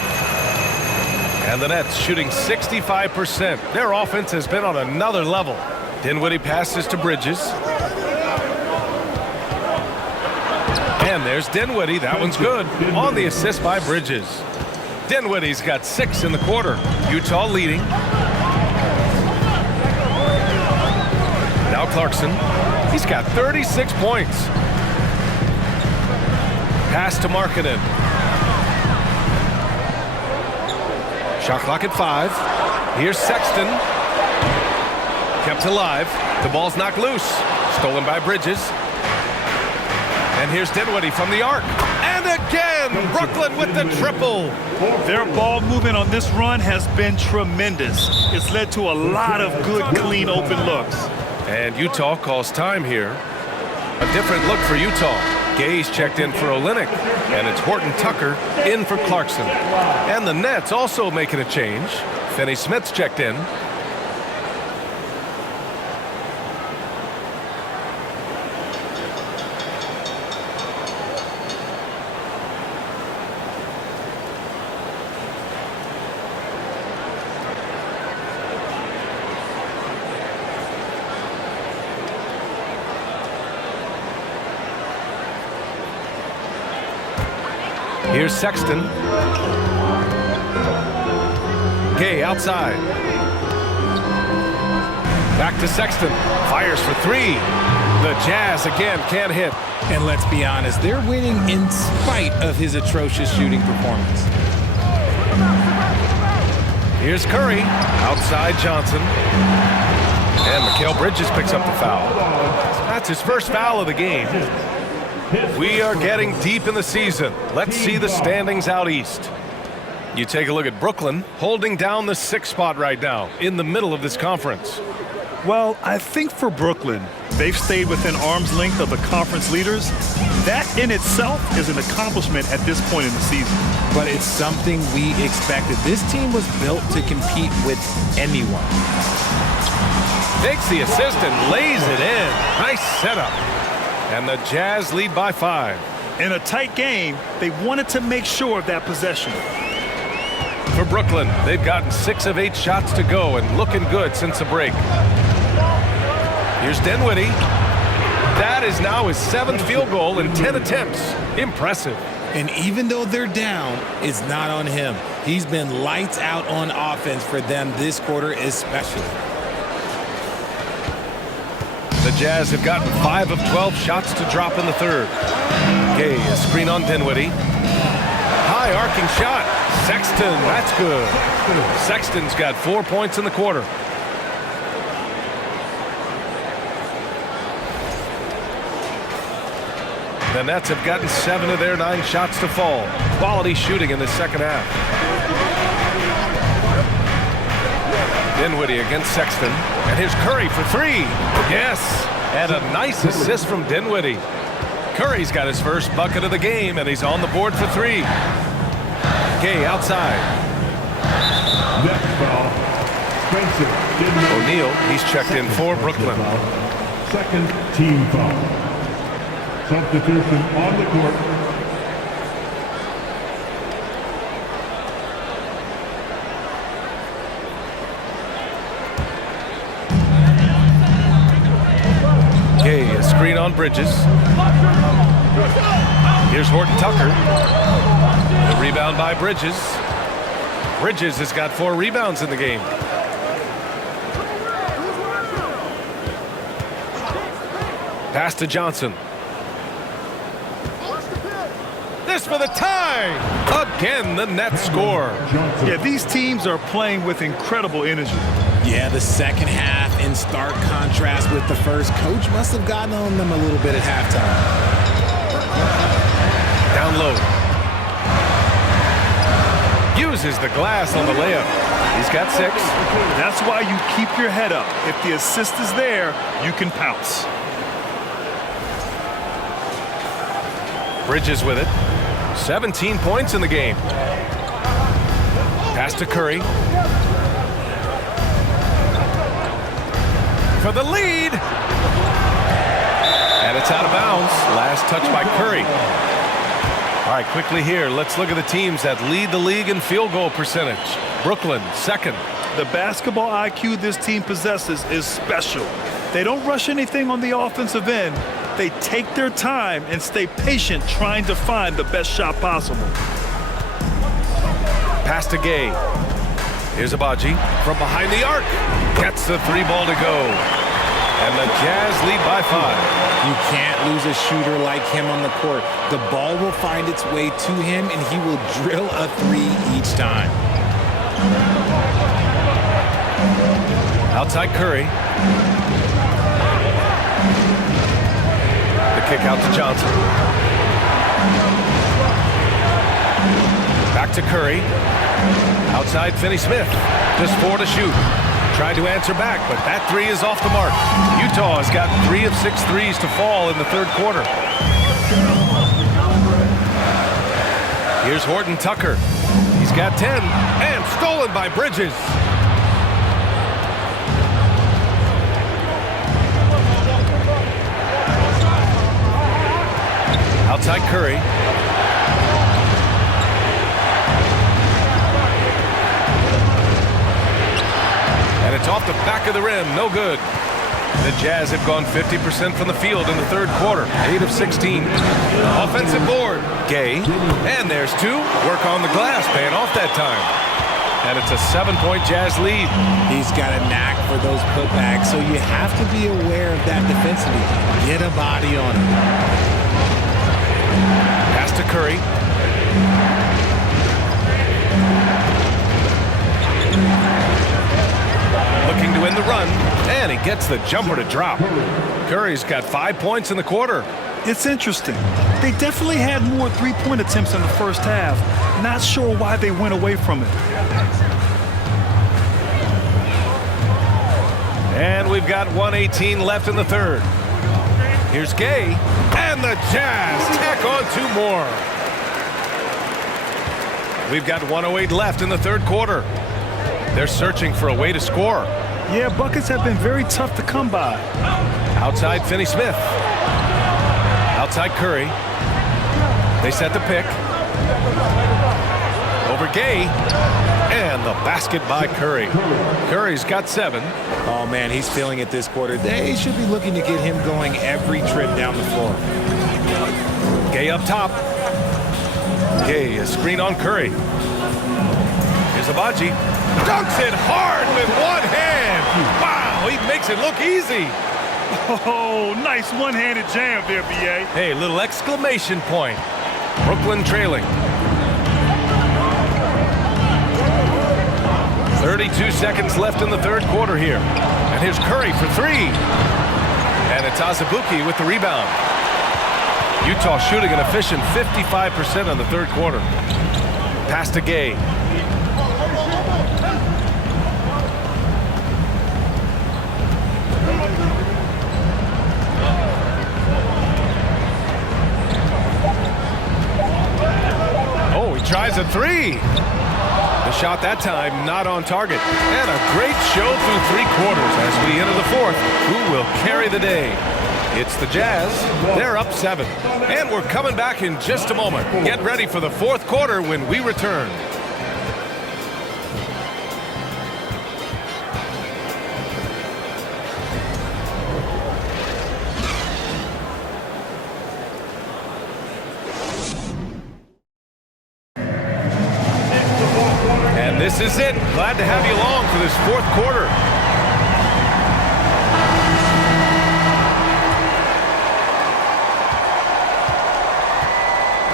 And the Nets shooting 65%. Their offense has been on another level. Dinwiddie passes to Bridges. And there's Dinwiddie. That one's good. On the assist by Bridges. Dinwiddie's got 6 in the quarter. Utah leading. Now Clarkson. He's got 36 points. Pass to Markkanen. Shot clock at 5. Here's Sexton. Kept alive. The ball's knocked loose. Stolen by Bridges. And here's Dinwiddie from the arc. And again, Brooklyn with the triple. Their ball movement on this run has been tremendous. It's led to a lot of good, clean, open looks. And Utah calls time here. A different look for Utah. Gay's checked in for Olynyk. And it's Horton Tucker in for Clarkson. And the Nets also making a change. Finney-Smith's checked in. Here's Sexton. Gay outside. Back to Sexton. Fires for three. The Jazz again can't hit. And let's be honest, they're winning in spite of his atrocious shooting performance. Here's Curry. Outside Johnson. And MACAU Bridges picks up the foul. That's his first foul of the game. We are getting deep in the season. Let's see the standings out east. You take a look at Brooklyn, holding down the 6th spot right now, in the middle of this conference. Well, I think for Brooklyn, they've stayed within arm's length of the conference leaders. That in itself is an accomplishment at this point in the season. But it's something we expected. This team was built to compete with anyone. Takes the assist and lays it in. Nice setup. And the Jazz lead by 5. In a tight game, they wanted to make sure of that possession. For Brooklyn, they've gotten 6 of 8 shots to go and looking good since the break. Here's Dinwiddie. That is now his 7th field goal in 10 attempts. Impressive. And even though they're down, it's not on him. He's been lights out on offense for them this quarter especially. The Jazz have gotten 5 of 12 shots to drop in the 3rd. Gay, a screen on Dinwiddie. High arcing shot. Sexton, that's good. Sexton's got 4 points in the quarter. The Nets have gotten 7 of their 9 shots to fall. Quality shooting in the second half. Dinwiddie against Sexton. And here's Curry for 3. Yes. And a nice assist from Dinwiddie. Curry's got his first bucket of the game, and he's on the board for 3. Gay outside. Next foul, Spencer Dinwiddie. O'Neal, he's checked in for Brooklyn. Second team foul. Substitution on the court. Gay, a screen on Bridges. Here's Horton Tucker. The rebound by Bridges. Bridges has got 4 rebounds in the game. Pass to Johnson. This for the tie. Again, the Nets score. Yeah, these teams are playing with incredible energy. Yeah, the second half in stark contrast with the first. Coach must have gotten on them a little bit at halftime. Down low. Uses the glass on the layup. He's got 6. That's why you keep your head up. If the assist is there, you can pounce. Bridges with it. 17 points in the game. Pass to Curry. For the lead. And it's out of bounds. Last touch by Curry. All right, quickly here, let's look at the teams that lead the league in field goal percentage. Brooklyn, 2nd. The basketball IQ this team possesses is special. They don't rush anything on the offensive end. They take their time and stay patient trying to find the best shot possible. Pass to Gay. Here's Abaji from behind the arc. Gets the 3 ball to go. And the Jazz lead by 5. You can't lose a shooter like him on the court. The ball will find its way to him, and he will drill a 3 each time. Outside Curry. The kick out to Johnson. Back to Curry. Outside Finney-Smith. Just 4 to shoot. Tried to answer back, but that 3 is off the mark. Utah has got 3 of 6 threes to fall in the 3rd quarter. Here's Horton Tucker. He's got 10 and stolen by Bridges. Outside Curry. And it's off the back of the rim. No good. The Jazz have gone 50% from the field in the third quarter, 8 of 16. Offensive board, Gay, and there's 2. Work on the glass, paying off that time. And it's a 7-point Jazz lead. He's got a knack for those putbacks, so you have to be aware of that defensively. Get a body on him. Pass to Curry. Looking to win the run, and he gets the jumper to drop. Curry's got 5 points in the quarter. It's interesting. They definitely had more three-point attempts in the first half. Not sure why they went away from it. And we've got 1:18 left in the third. Here's Gay, and the Jazz tack on 2 more. We've got 1:08 left in the third quarter. They're searching for a way to score. Yeah, buckets have been very tough to come by. Outside Finney-Smith. Outside Curry. They set the pick. Over Gay. And the basket by Curry. Curry's got 7. Oh, man, he's feeling it this quarter. They should be looking to get him going every trip down the floor. Gay up top. Gay, a screen on Curry. Here's Abaji. Dunks it hard with one hand. Wow, he makes it look easy. Oh, nice one-handed jam there, B.A. Hey, little exclamation point. Brooklyn trailing. 32 seconds left in the third quarter here. And here's Curry for 3. And it's Azubuike with the rebound. Utah shooting an efficient 55% in the third quarter. Pass to Gay. Oh, he tries a 3. The shot that time not on target. And a great show through 3 quarters as we enter the fourth. Who will carry the day? It's the Jazz. They're up 7. And we're coming back in just a moment. Get ready for the fourth quarter when we return. And this is it. Glad to have you along for this fourth quarter.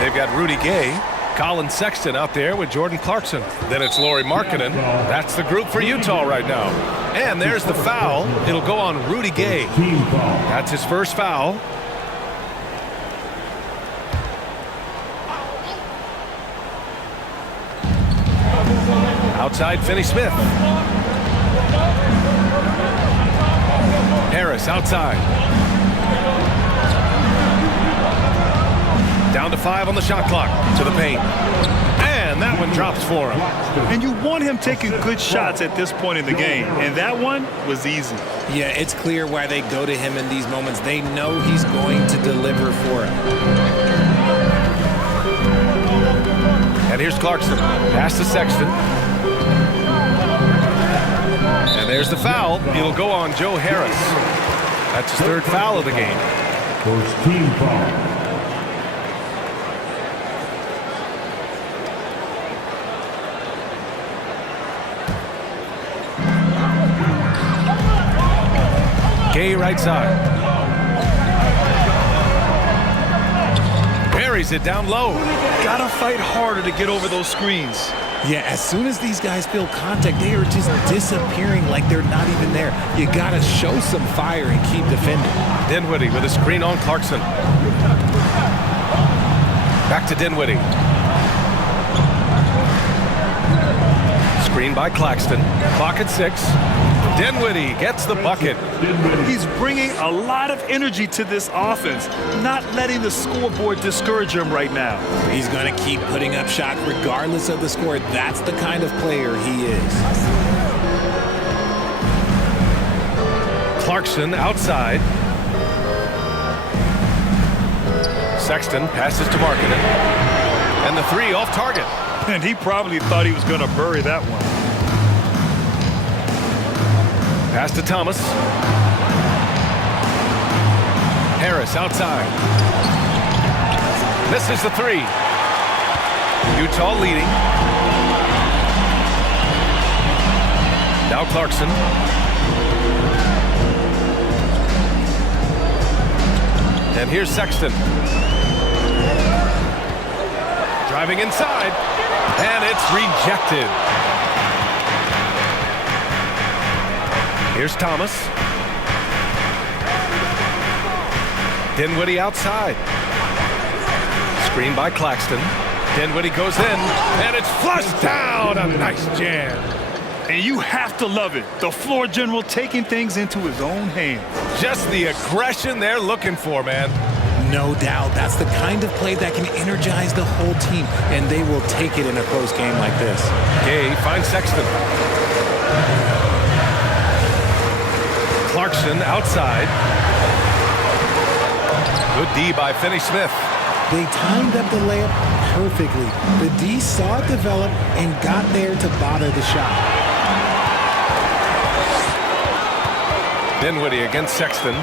They've got Rudy Gay, Colin Sexton out there with Jordan Clarkson. Then it's Lauri Markkanen. That's the group for Utah right now. And there's the foul. It'll go on Rudy Gay. That's his first foul. Outside Finney-Smith. Harris outside. Down to 5 on the shot clock. To the paint. And that one drops for him. And you want him taking good shots at this point in the game. And that one was easy. Yeah, it's clear why they go to him in these moments. They know he's going to deliver for them. And here's Clarkson. Pass to Sexton. And there's the foul. It'll go on Joe Harris. That's his third foul of the game. First team foul. Gay right side. Buries it down low. Gotta fight harder to get over those screens. Yeah, as soon as these guys feel contact, they are just disappearing like they're not even there. You gotta show some fire and keep defending. Dinwiddie with a screen on Clarkson. Back to Dinwiddie. Screen by Claxton. Clock at 6. Dinwiddie gets the bucket. He's bringing a lot of energy to this offense, not letting the scoreboard discourage him right now. He's going to keep putting up shots regardless of the score. That's the kind of player he is. Clarkson outside. Sexton passes to Markkanen. And the 3 off target. And he probably thought he was going to bury that one. Pass to Thomas. Harris outside. Misses the three. Utah leading. Now Clarkson. And here's Sexton. Driving inside. And it's rejected. Here's Thomas. Dinwiddie outside. Screen by Claxton. Dinwiddie goes in, and it's flushed down. A nice jam. And you have to love it. The floor general taking things into his own hands. Just the aggression they're looking for, man. No doubt. That's the kind of play that can energize the whole team, and they will take it in a close game like this. Gay finds Sexton. Clarkson outside. Good D by Finney-Smith. They timed up the layup perfectly. The D saw it develop and got there to bother the shot. Dinwiddie against Sexton.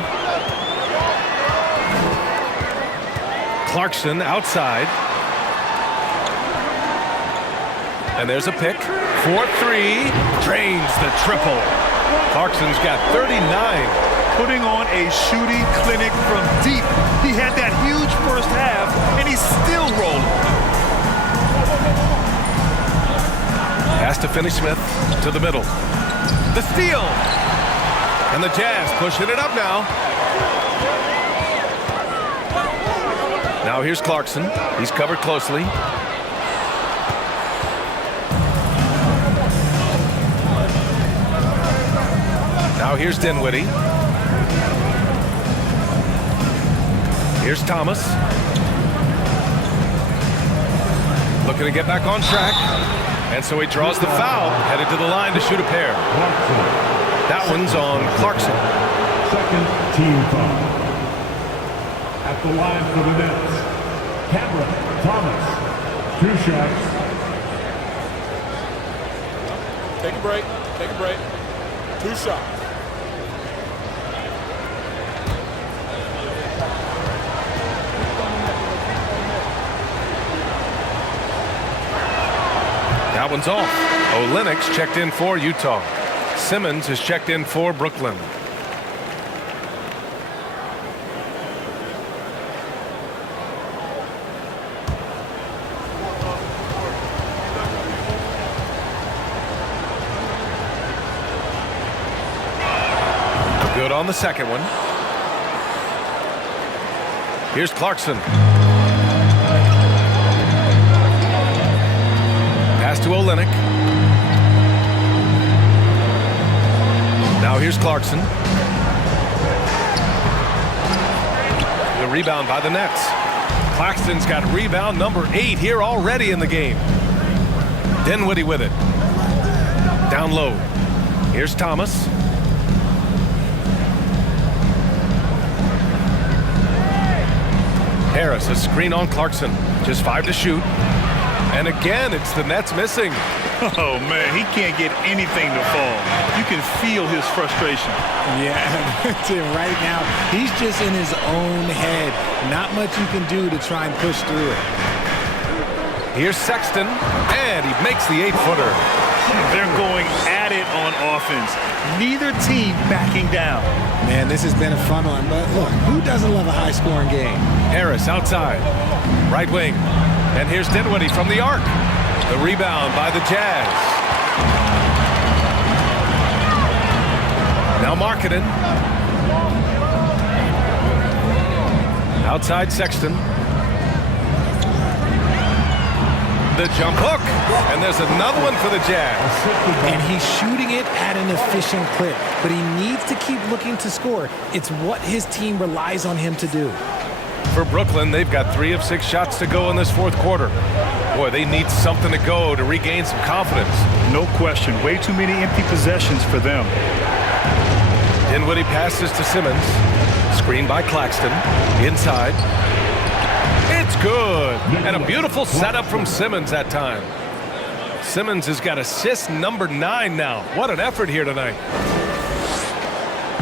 Clarkson outside. And there's a pick. 4-3. Drains the triple. Clarkson's got 39. Putting on a shooting clinic from deep. He had that huge first half, and he's still rolling. Pass to Finney-Smith to the middle. The steal. And the Jazz pushing it up now. Now here's Clarkson. He's covered closely. Now here's Dinwiddie. Here's Thomas. Looking to get back on track. And so he draws the foul, headed to the line to shoot a pair. That one's on Clarkson. Second team foul. At the line for the Nets, Cameron Thomas. 2 shots. Take a break. Take a break. 2 shots. That one's off. Olenek's checked in for Utah. Simmons has checked in for Brooklyn. Good on the second one. Here's Clarkson. Pass to Olenek. Now here's Clarkson. The rebound by the Nets. Claxton's got rebound number 8 here already in the game. Dinwiddie with it. Down low. Here's Thomas. Harris, a screen on Clarkson. Just 5 to shoot. And again, it's the Nets missing. Oh, man, he can't get anything to fall. You can feel his frustration. Yeah, right now, he's just in his own head. Not much you can do to try and push through it. Here's Sexton, and he makes the 8-footer. They're going at it on offense. Neither team backing down. Man, this has been a fun one, but look, who doesn't love a high-scoring game? Harris outside, right wing. And here's Dinwiddie from the arc. The rebound by the Jazz. Now Markkanen. Outside Sexton. The jump hook. And there's another one for the Jazz. And he's shooting it at an efficient clip, but he needs to keep looking to score. It's what his team relies on him to do. For Brooklyn, they've got 3 of 6 shots to go in this 4th quarter. Boy, they need something to go to regain some confidence. No question. Way too many empty possessions for them. Dinwiddie passes to Simmons. Screen by Claxton. Inside. It's good. And a beautiful setup from Simmons that time. Simmons has got assist number 9 now. What an effort here tonight.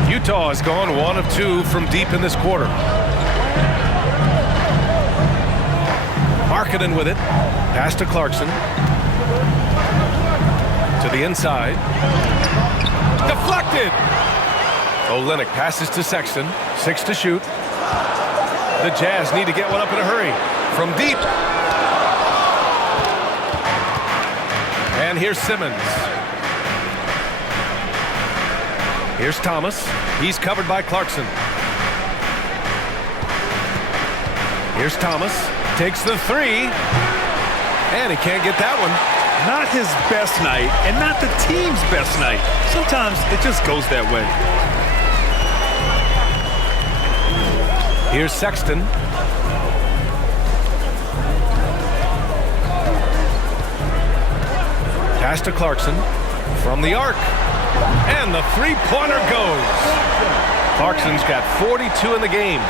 Utah has gone 1 of 2 from deep in this quarter. Markkanen with it. Pass to Clarkson. To the inside. Deflected! Olynyk passes to Sexton. 6 to shoot. The Jazz need to get one up in a hurry. From deep. And here's Simmons. Here's Thomas. He's covered by Clarkson. Here's Thomas. Takes the 3. And he can't get that one. Not his best night, and not the team's best night. Sometimes it just goes that way. Here's Sexton. Pass to Clarkson. From the arc. And the three-pointer goes. Clarkson's got 42 in the game.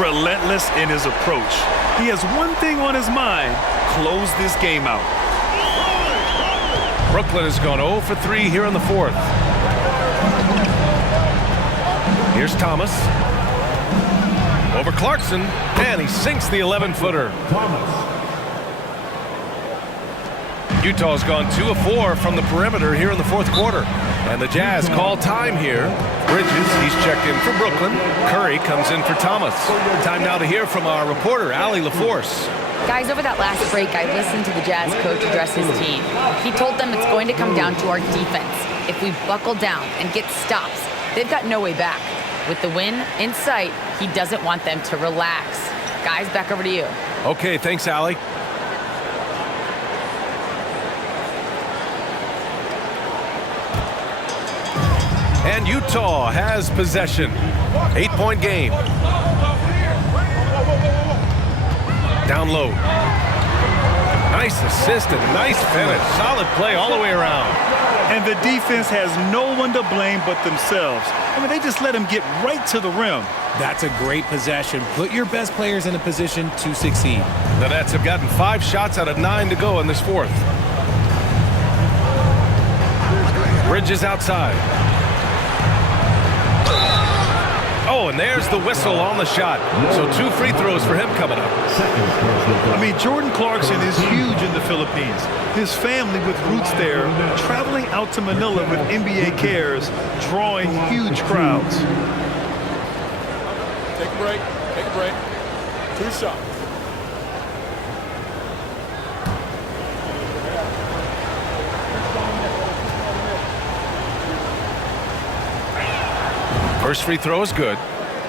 Relentless in his approach. He has one thing on his mind: close this game out. Brooklyn has gone 0 for 3 here in the fourth. Here's Thomas. Over Clarkson, and he sinks the 11-footer. Utah's gone 2 of 4 from the perimeter here in the fourth quarter. And the Jazz call time here. Bridges, he's checked in for Brooklyn. Curry comes in for Thomas. Time now to hear from our reporter, Allie LaForce. Guys, over that last break, I listened to the Jazz coach address his team. He told them it's going to come down to our defense. If we buckle down and get stops, they've got no way back. With the win in sight, he doesn't want them to relax. Guys, back over to you. Okay, thanks, Allie. And Utah has possession. 8-point game. Down low. Nice assist and nice finish. Solid play all the way around. And the defense has no one to blame but themselves. I mean, they just let him get right to the rim. That's a great possession. Put your best players in a position to succeed. The Nets have gotten 5 shots out of 9 to go in this fourth. Bridges outside. Oh, and there's the whistle on the shot. So 2 free throws for him coming up. I mean, Jordan Clarkson is huge in the Philippines. His family with roots there, traveling out to Manila with NBA cares, drawing huge crowds. Take a break. Take a break. 2 shots. First free throw is good.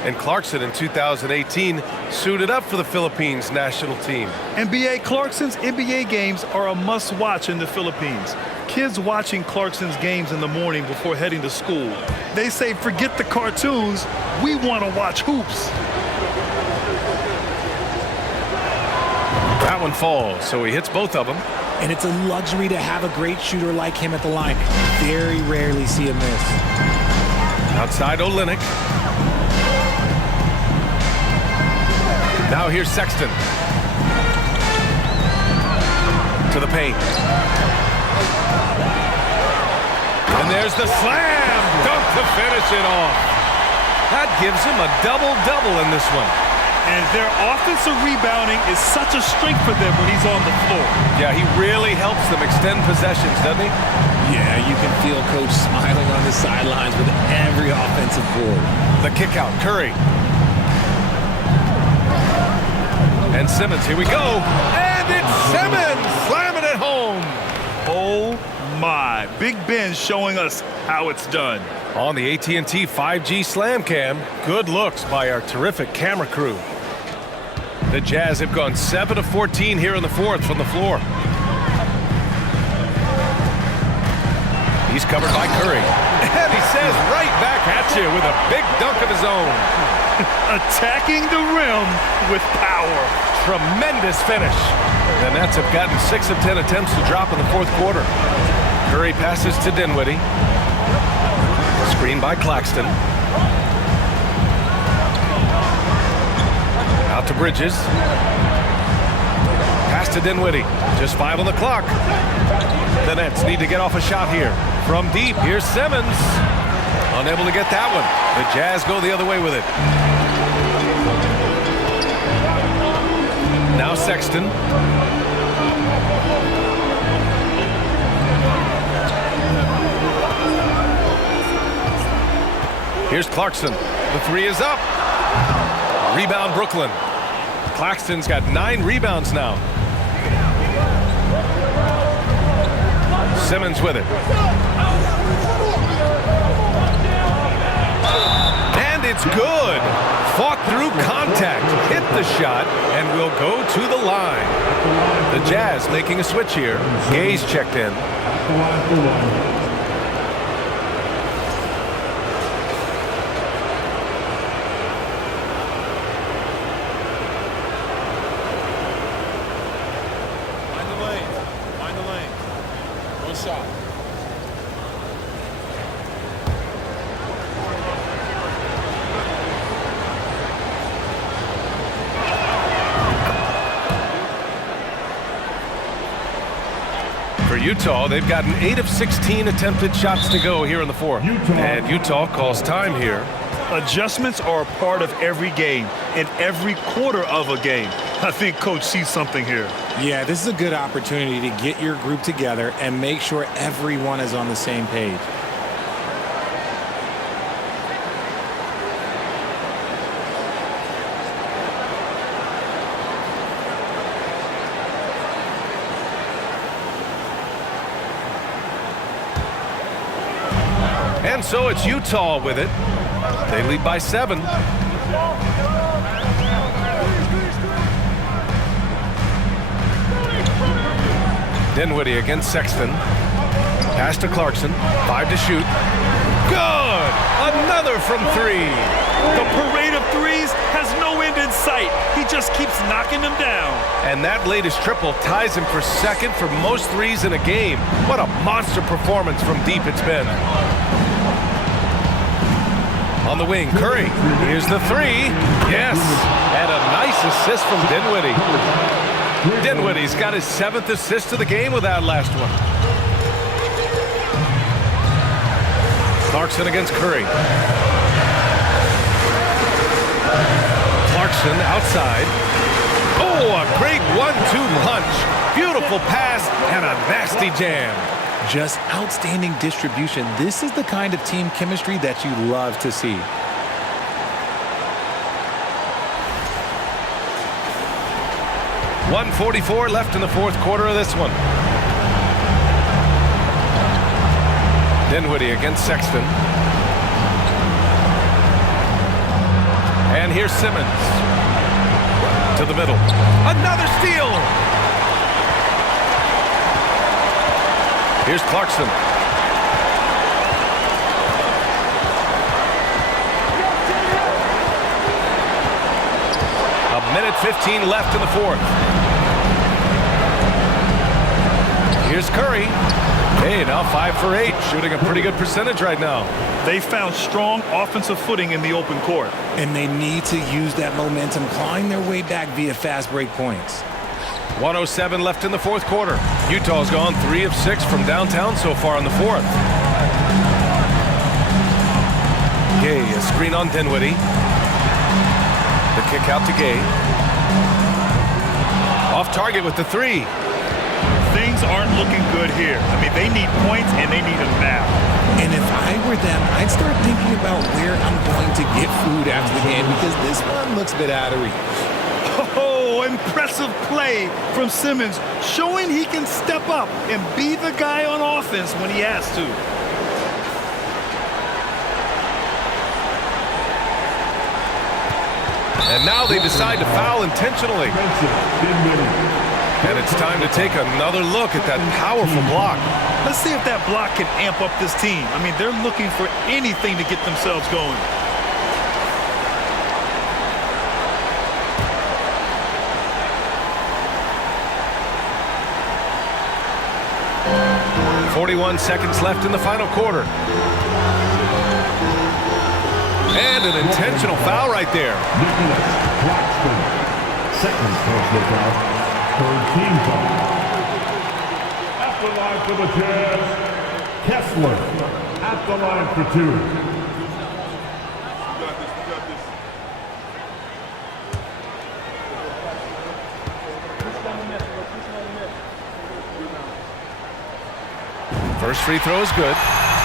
And Clarkson in 2018 suited up for the Philippines national team. NBA Clarkson's NBA games are a must-watch in the Philippines. Kids watching Clarkson's games in the morning before heading to school. They say, forget the cartoons, we want to watch hoops. That one falls, so he hits both of them. And it's a luxury to have a great shooter like him at the line. Very rarely see a miss. Outside Olynyk. Now here's Sexton. To the paint. And there's the slam dunk to finish it off. That gives him a double-double in this one. And their offensive rebounding is such a strength for them when he's on the floor. Yeah, he really helps them extend possessions, doesn't he? Yeah, you can feel Coach smiling on the sidelines with every offensive board. The kick out, Curry. And Simmons, here we go. And it's Simmons slamming it home. Oh my, Big Ben showing us how it's done. On the AT&T 5G Slam Cam, good looks by our terrific camera crew. The Jazz have gone 7 of 14 here in the fourth from the floor. He's covered by Curry. And he says right back at you with a big dunk of his own. Attacking the rim with power. Tremendous finish. The Nets have gotten 6 of 10 attempts to drop in the fourth quarter. Curry passes to Dinwiddie. Screen by Claxton. Out to Bridges. Pass to Dinwiddie. Just 5 on the clock. The Nets need to get off a shot here. From deep, here's Simmons. Unable to get that one. The Jazz go the other way with it. Now Sexton. Here's Clarkson. The three is up. Rebound Brooklyn. Claxton's got 9 rebounds now. Simmons with it. And it's good. Fought through contact, hit the shot, and will go to the line. The Jazz making a switch here. Gay's checked in. For Utah, they've gotten 8 of 16 attempted shots to go here in the fourth. And Utah calls time here. Adjustments are a part of every game and every quarter of a game. I think Coach sees something here. Yeah, this is a good opportunity to get your group together and make sure everyone is on the same page. And so it's Utah with it. They lead by 7. Dinwiddie against Sexton. Pass to Clarkson. 5 to shoot. Good! Another from 3. The parade of threes has no end in sight. He just keeps knocking them down. And that latest triple ties him for second for most threes in a game. What a monster performance from deep it's been. On the wing, Curry. Here's the 3. Yes, and a nice assist from Dinwiddie. Dinwiddie's got his 7th assist of the game with that last one. Clarkson against Curry. Clarkson outside. Oh, a great 1-2 punch. Beautiful pass and a nasty jam. Just outstanding distribution. This is the kind of team chemistry that you love to see. .144 left in the fourth quarter of this one. Dinwiddie against Sexton. And here's Simmons. To the middle. Another steal! Here's Clarkson. A minute 15 left in the fourth. Here's Curry. Hey, now 5 for 8, shooting a pretty good percentage right now. They found strong offensive footing in the open court. And they need to use that momentum, clawing their way back via fast break points. 1:07 left in the fourth quarter. Utah's gone 3 of 6 from downtown so far in the fourth. Gay, a screen on Dinwiddie. The kick out to Gay. Off target with the 3. Things aren't looking good here. I mean, they need points and they need them now. And if I were them, I'd start thinking about where I'm going to get food after the game because this one looks a bit out of reach. Oh, impressive play from Simmons, showing he can step up and be the guy on offense when he has to. And now they decide to foul intentionally. And it's time to take another look at that powerful block. Let's see if that block can amp up this team. I mean, they're looking for anything to get themselves going. .41 seconds left in the final quarter. And an intentional foul right there. Second personal foul, third team foul. At the line for the Jazz, Kessler at the line for 2. First free throw is good,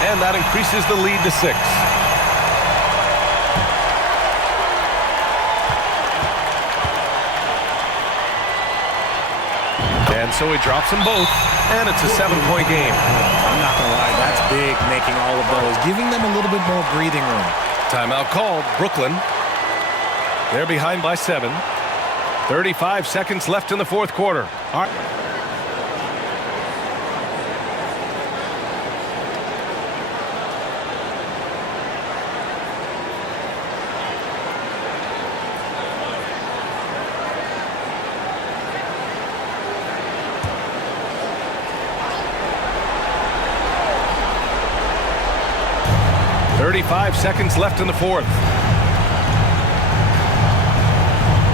and that increases the lead to 6. And so he drops them both, and it's a 7-point game. I'm not going to lie, that's big, making all of those, giving them a little bit more breathing room. Timeout called, Brooklyn. They're behind by 7. 35 seconds left in the fourth quarter. All right. Five seconds left in the fourth.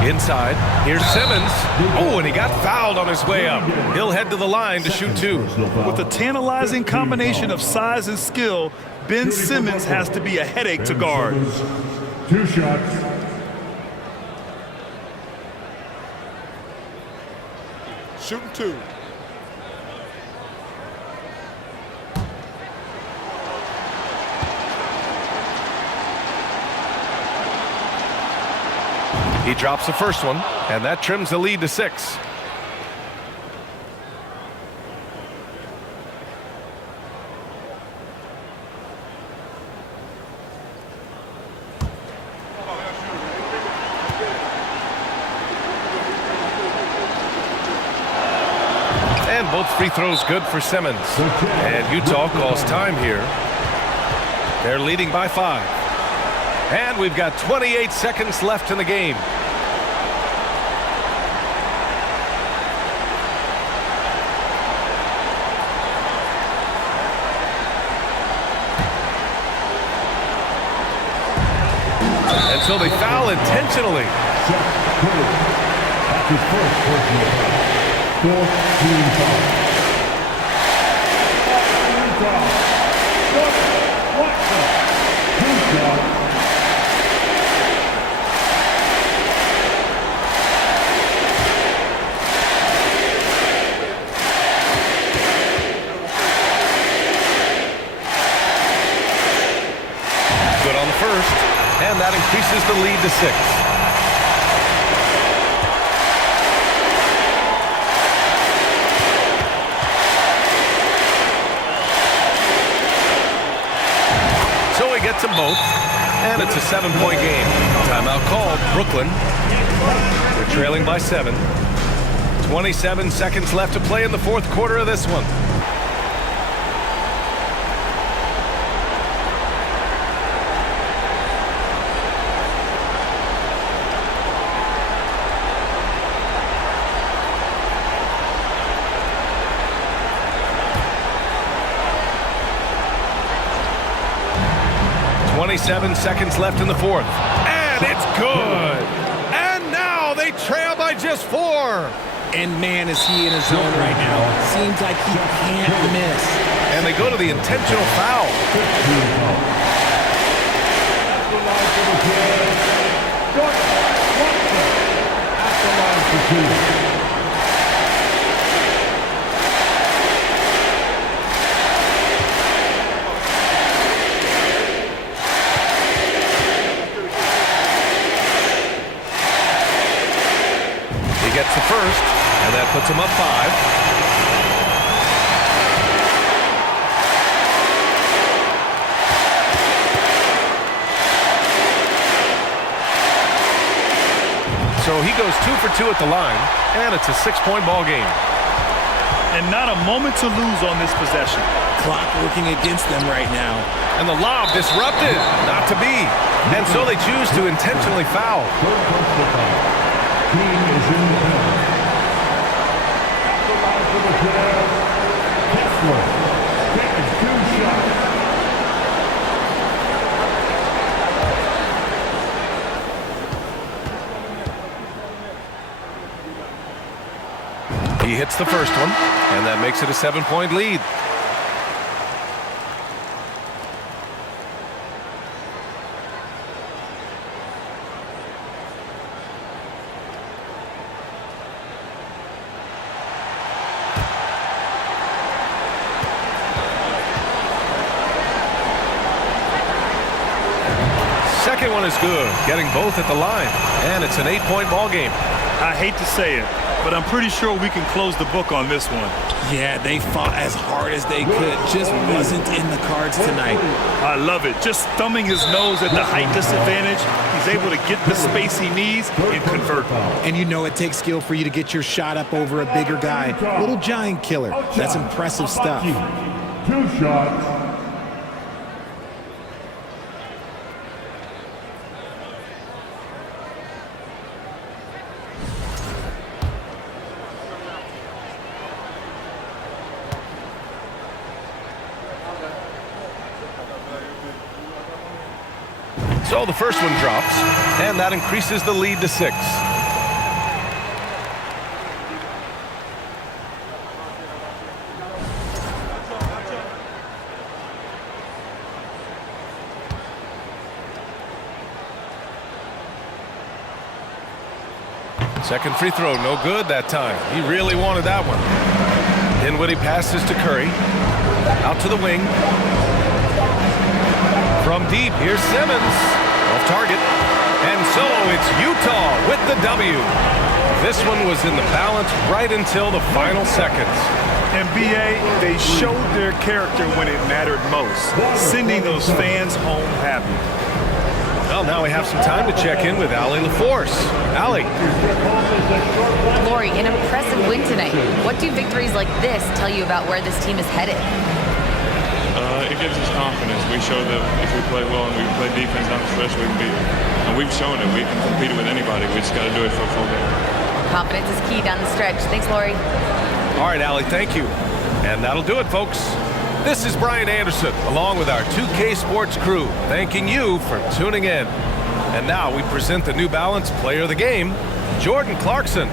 Inside, here's Simmons. Oh, and he got fouled on his way up. He'll head to the line to shoot 2. With a tantalizing combination of size and skill, Ben Simmons has to be a headache to guard. 2 shots. Shooting 2. He drops the first one, and that trims the lead to 6. And both free throws good for Simmons. And Utah calls time here. They're leading by 5. And we've got 28 seconds left in the game. And so they foul intentionally. That's his first personal foul. 4th team foul. Good on the first, and that increases the lead to 6. So he gets them both, and it's a 7-point game. Timeout called, Brooklyn. They're trailing by 7. 27 seconds left to play in the fourth quarter of this one. Seven seconds left in the fourth. And it's good. And now they trail by just 4. And man, is he in his zone right now. Seems like he can't miss. And they go to the intentional foul. Gets the first, and that puts him up 5. So he goes 2 for 2 at the line, and it's a 6-point ball game. And not a moment to lose on this possession. Clock working against them right now. And the lob disrupted, not to be. And so they choose to intentionally foul. Team is in the penalty. At the line for the Jazz, Kessler taking 2 shots. He hits the first one, and that makes it a 7-point lead. second one is good, getting both at the line. And it's an 8-point ball game. I hate to say it, but I'm pretty sure we can close the book on this one. Yeah, they fought as hard as they could. Just wasn't in the cards tonight. I love it. Just thumbing his nose at the height disadvantage, he's able to get the space he needs and convert. And you know it takes skill for you to get your shot up over a bigger guy. Little giant killer. That's impressive stuff. 2 shots. So the first one drops, and that increases the lead to 6. Second free throw, no good that time. He really wanted that one. Dinwiddie passes to Curry. Out to the wing. From deep, here's Simmons. Off target. And so it's Utah with the W. This one was in the balance right until the final seconds. And BA, they showed their character when it mattered most, sending those fans home happy. Well, now we have some time to check in with Allie LaForce. Allie. Lori, an impressive win tonight. What do victories like this tell you about where this team is headed? It gives us confidence. We show that if we play well and we play defense down the stretch, we can beat them. And we've shown it. We can compete with anybody. We just got to do it for a full game. Confidence is key down the stretch. Thanks, Lori. All right, Allie, thank you. And that'll do it, folks. This is Brian Anderson, along with our 2K Sports crew, thanking you for tuning in. And now we present the New Balance Player of the Game, Jordan Clarkson.